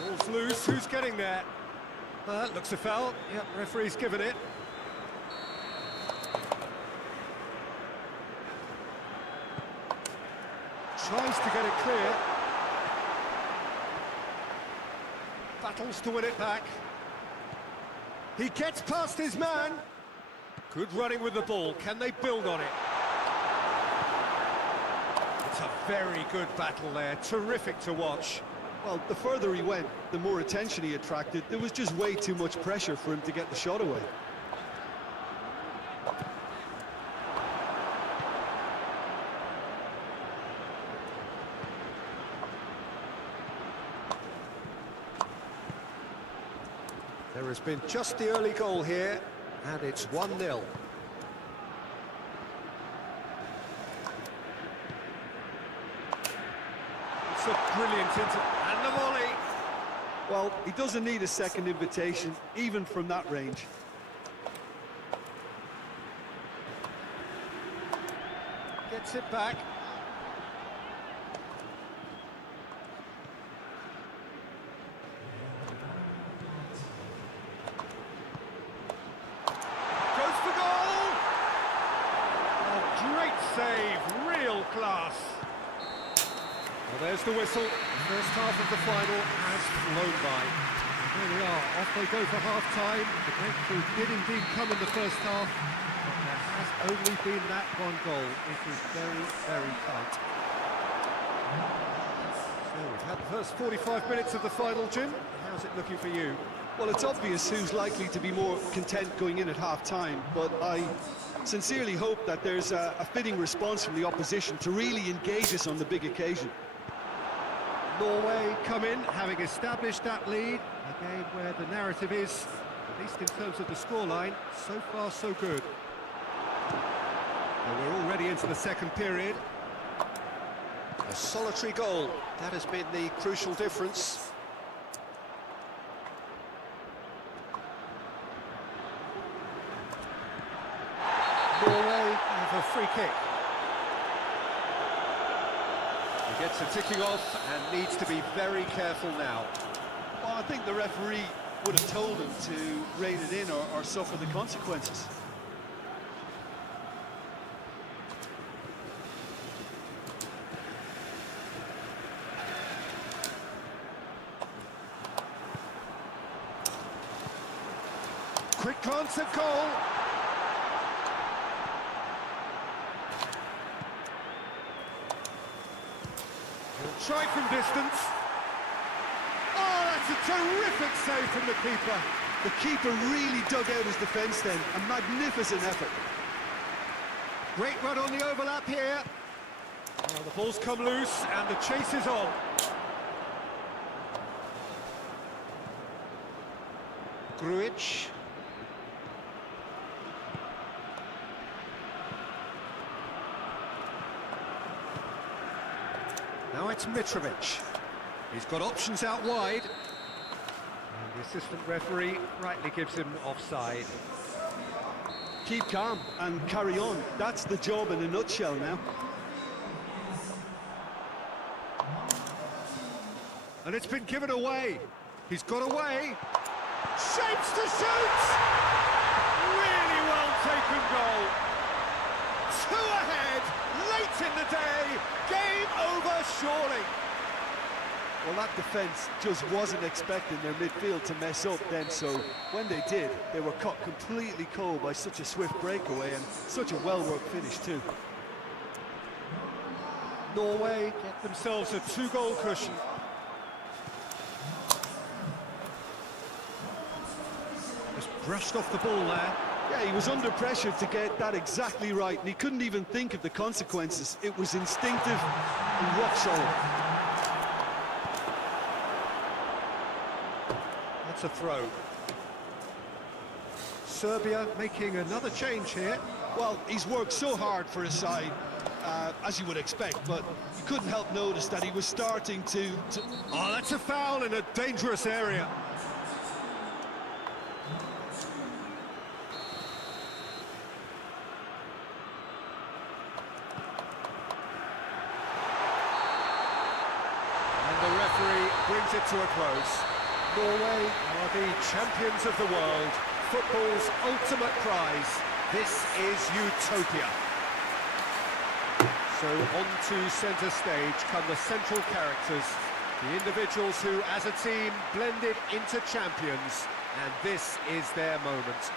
Ball's loose, who's getting there? That looks a foul. Yep, referee's given it. Tries to get it clear. Battles to win it back. He gets past his man. Good running with the ball. Can they build on it? It's a very good battle there. Terrific to watch. Well, the further he went, the more attention he attracted. There was just way too much pressure for him to get the shot away. There has been just the early goal here, and it's 1-0. It's a brilliant and the volley. Well, he doesn't need a second invitation, even from that range. Gets it back. Goes for goal! Oh, great save, real class. Well, there's the whistle. The first half of the final has flown by. There we are, off they go for half-time. The breakthrough did indeed come in the first half, but there has only been that one goal. It is very, very tight. So we've had the first 45 minutes of the final, Jim. How's it looking for you? Well, it's obvious who's likely to be more content going in at half-time, but I sincerely hope that there's a fitting response from the opposition to really engage us on the big occasion. Norway come in, having established that lead, a game where the narrative is, at least in terms of the scoreline, so far so good. Well, we're already into the second period. A solitary goal, that has been the crucial difference. Norway have a free kick. He gets it ticking off and needs to be very careful now. Well, I think the referee would have told him to rein it in or suffer the consequences. Quick glance at goal. He'll try from distance. Oh, that's a terrific save from the keeper. The keeper really dug out his defence then. A magnificent effort. Great run on the overlap here. Well, the ball's come loose and the chase is on. Grujic. Now it's Mitrovic. He's got options out wide. And the assistant referee rightly gives him offside. Keep calm and carry on. That's the job in a nutshell now. And it's been given away. He's got away. Shapes to shoot! Really well taken goal. 2 ahead, late in the day. Game over, surely. Well, that defence just wasn't expecting their midfield to mess up then, so when they did, they were caught completely cold by such a swift breakaway and such a well-worked finish too. Norway get themselves a 2-goal cushion. Just brushed off the ball there. Yeah, he was under pressure to get that exactly right, and he couldn't even think of the consequences. It was instinctive and rock solid. That's a throw. Serbia making another change here. Well, he's worked so hard for his side, as you would expect, but you couldn't help notice that he was starting to... Oh, that's a foul in a dangerous area. And the referee brings it to a close. Norway are the champions of the world. Football's ultimate prize. This is utopia. So on to centre stage come the central characters, the individuals who, as a team, blended into champions, and this is their moment.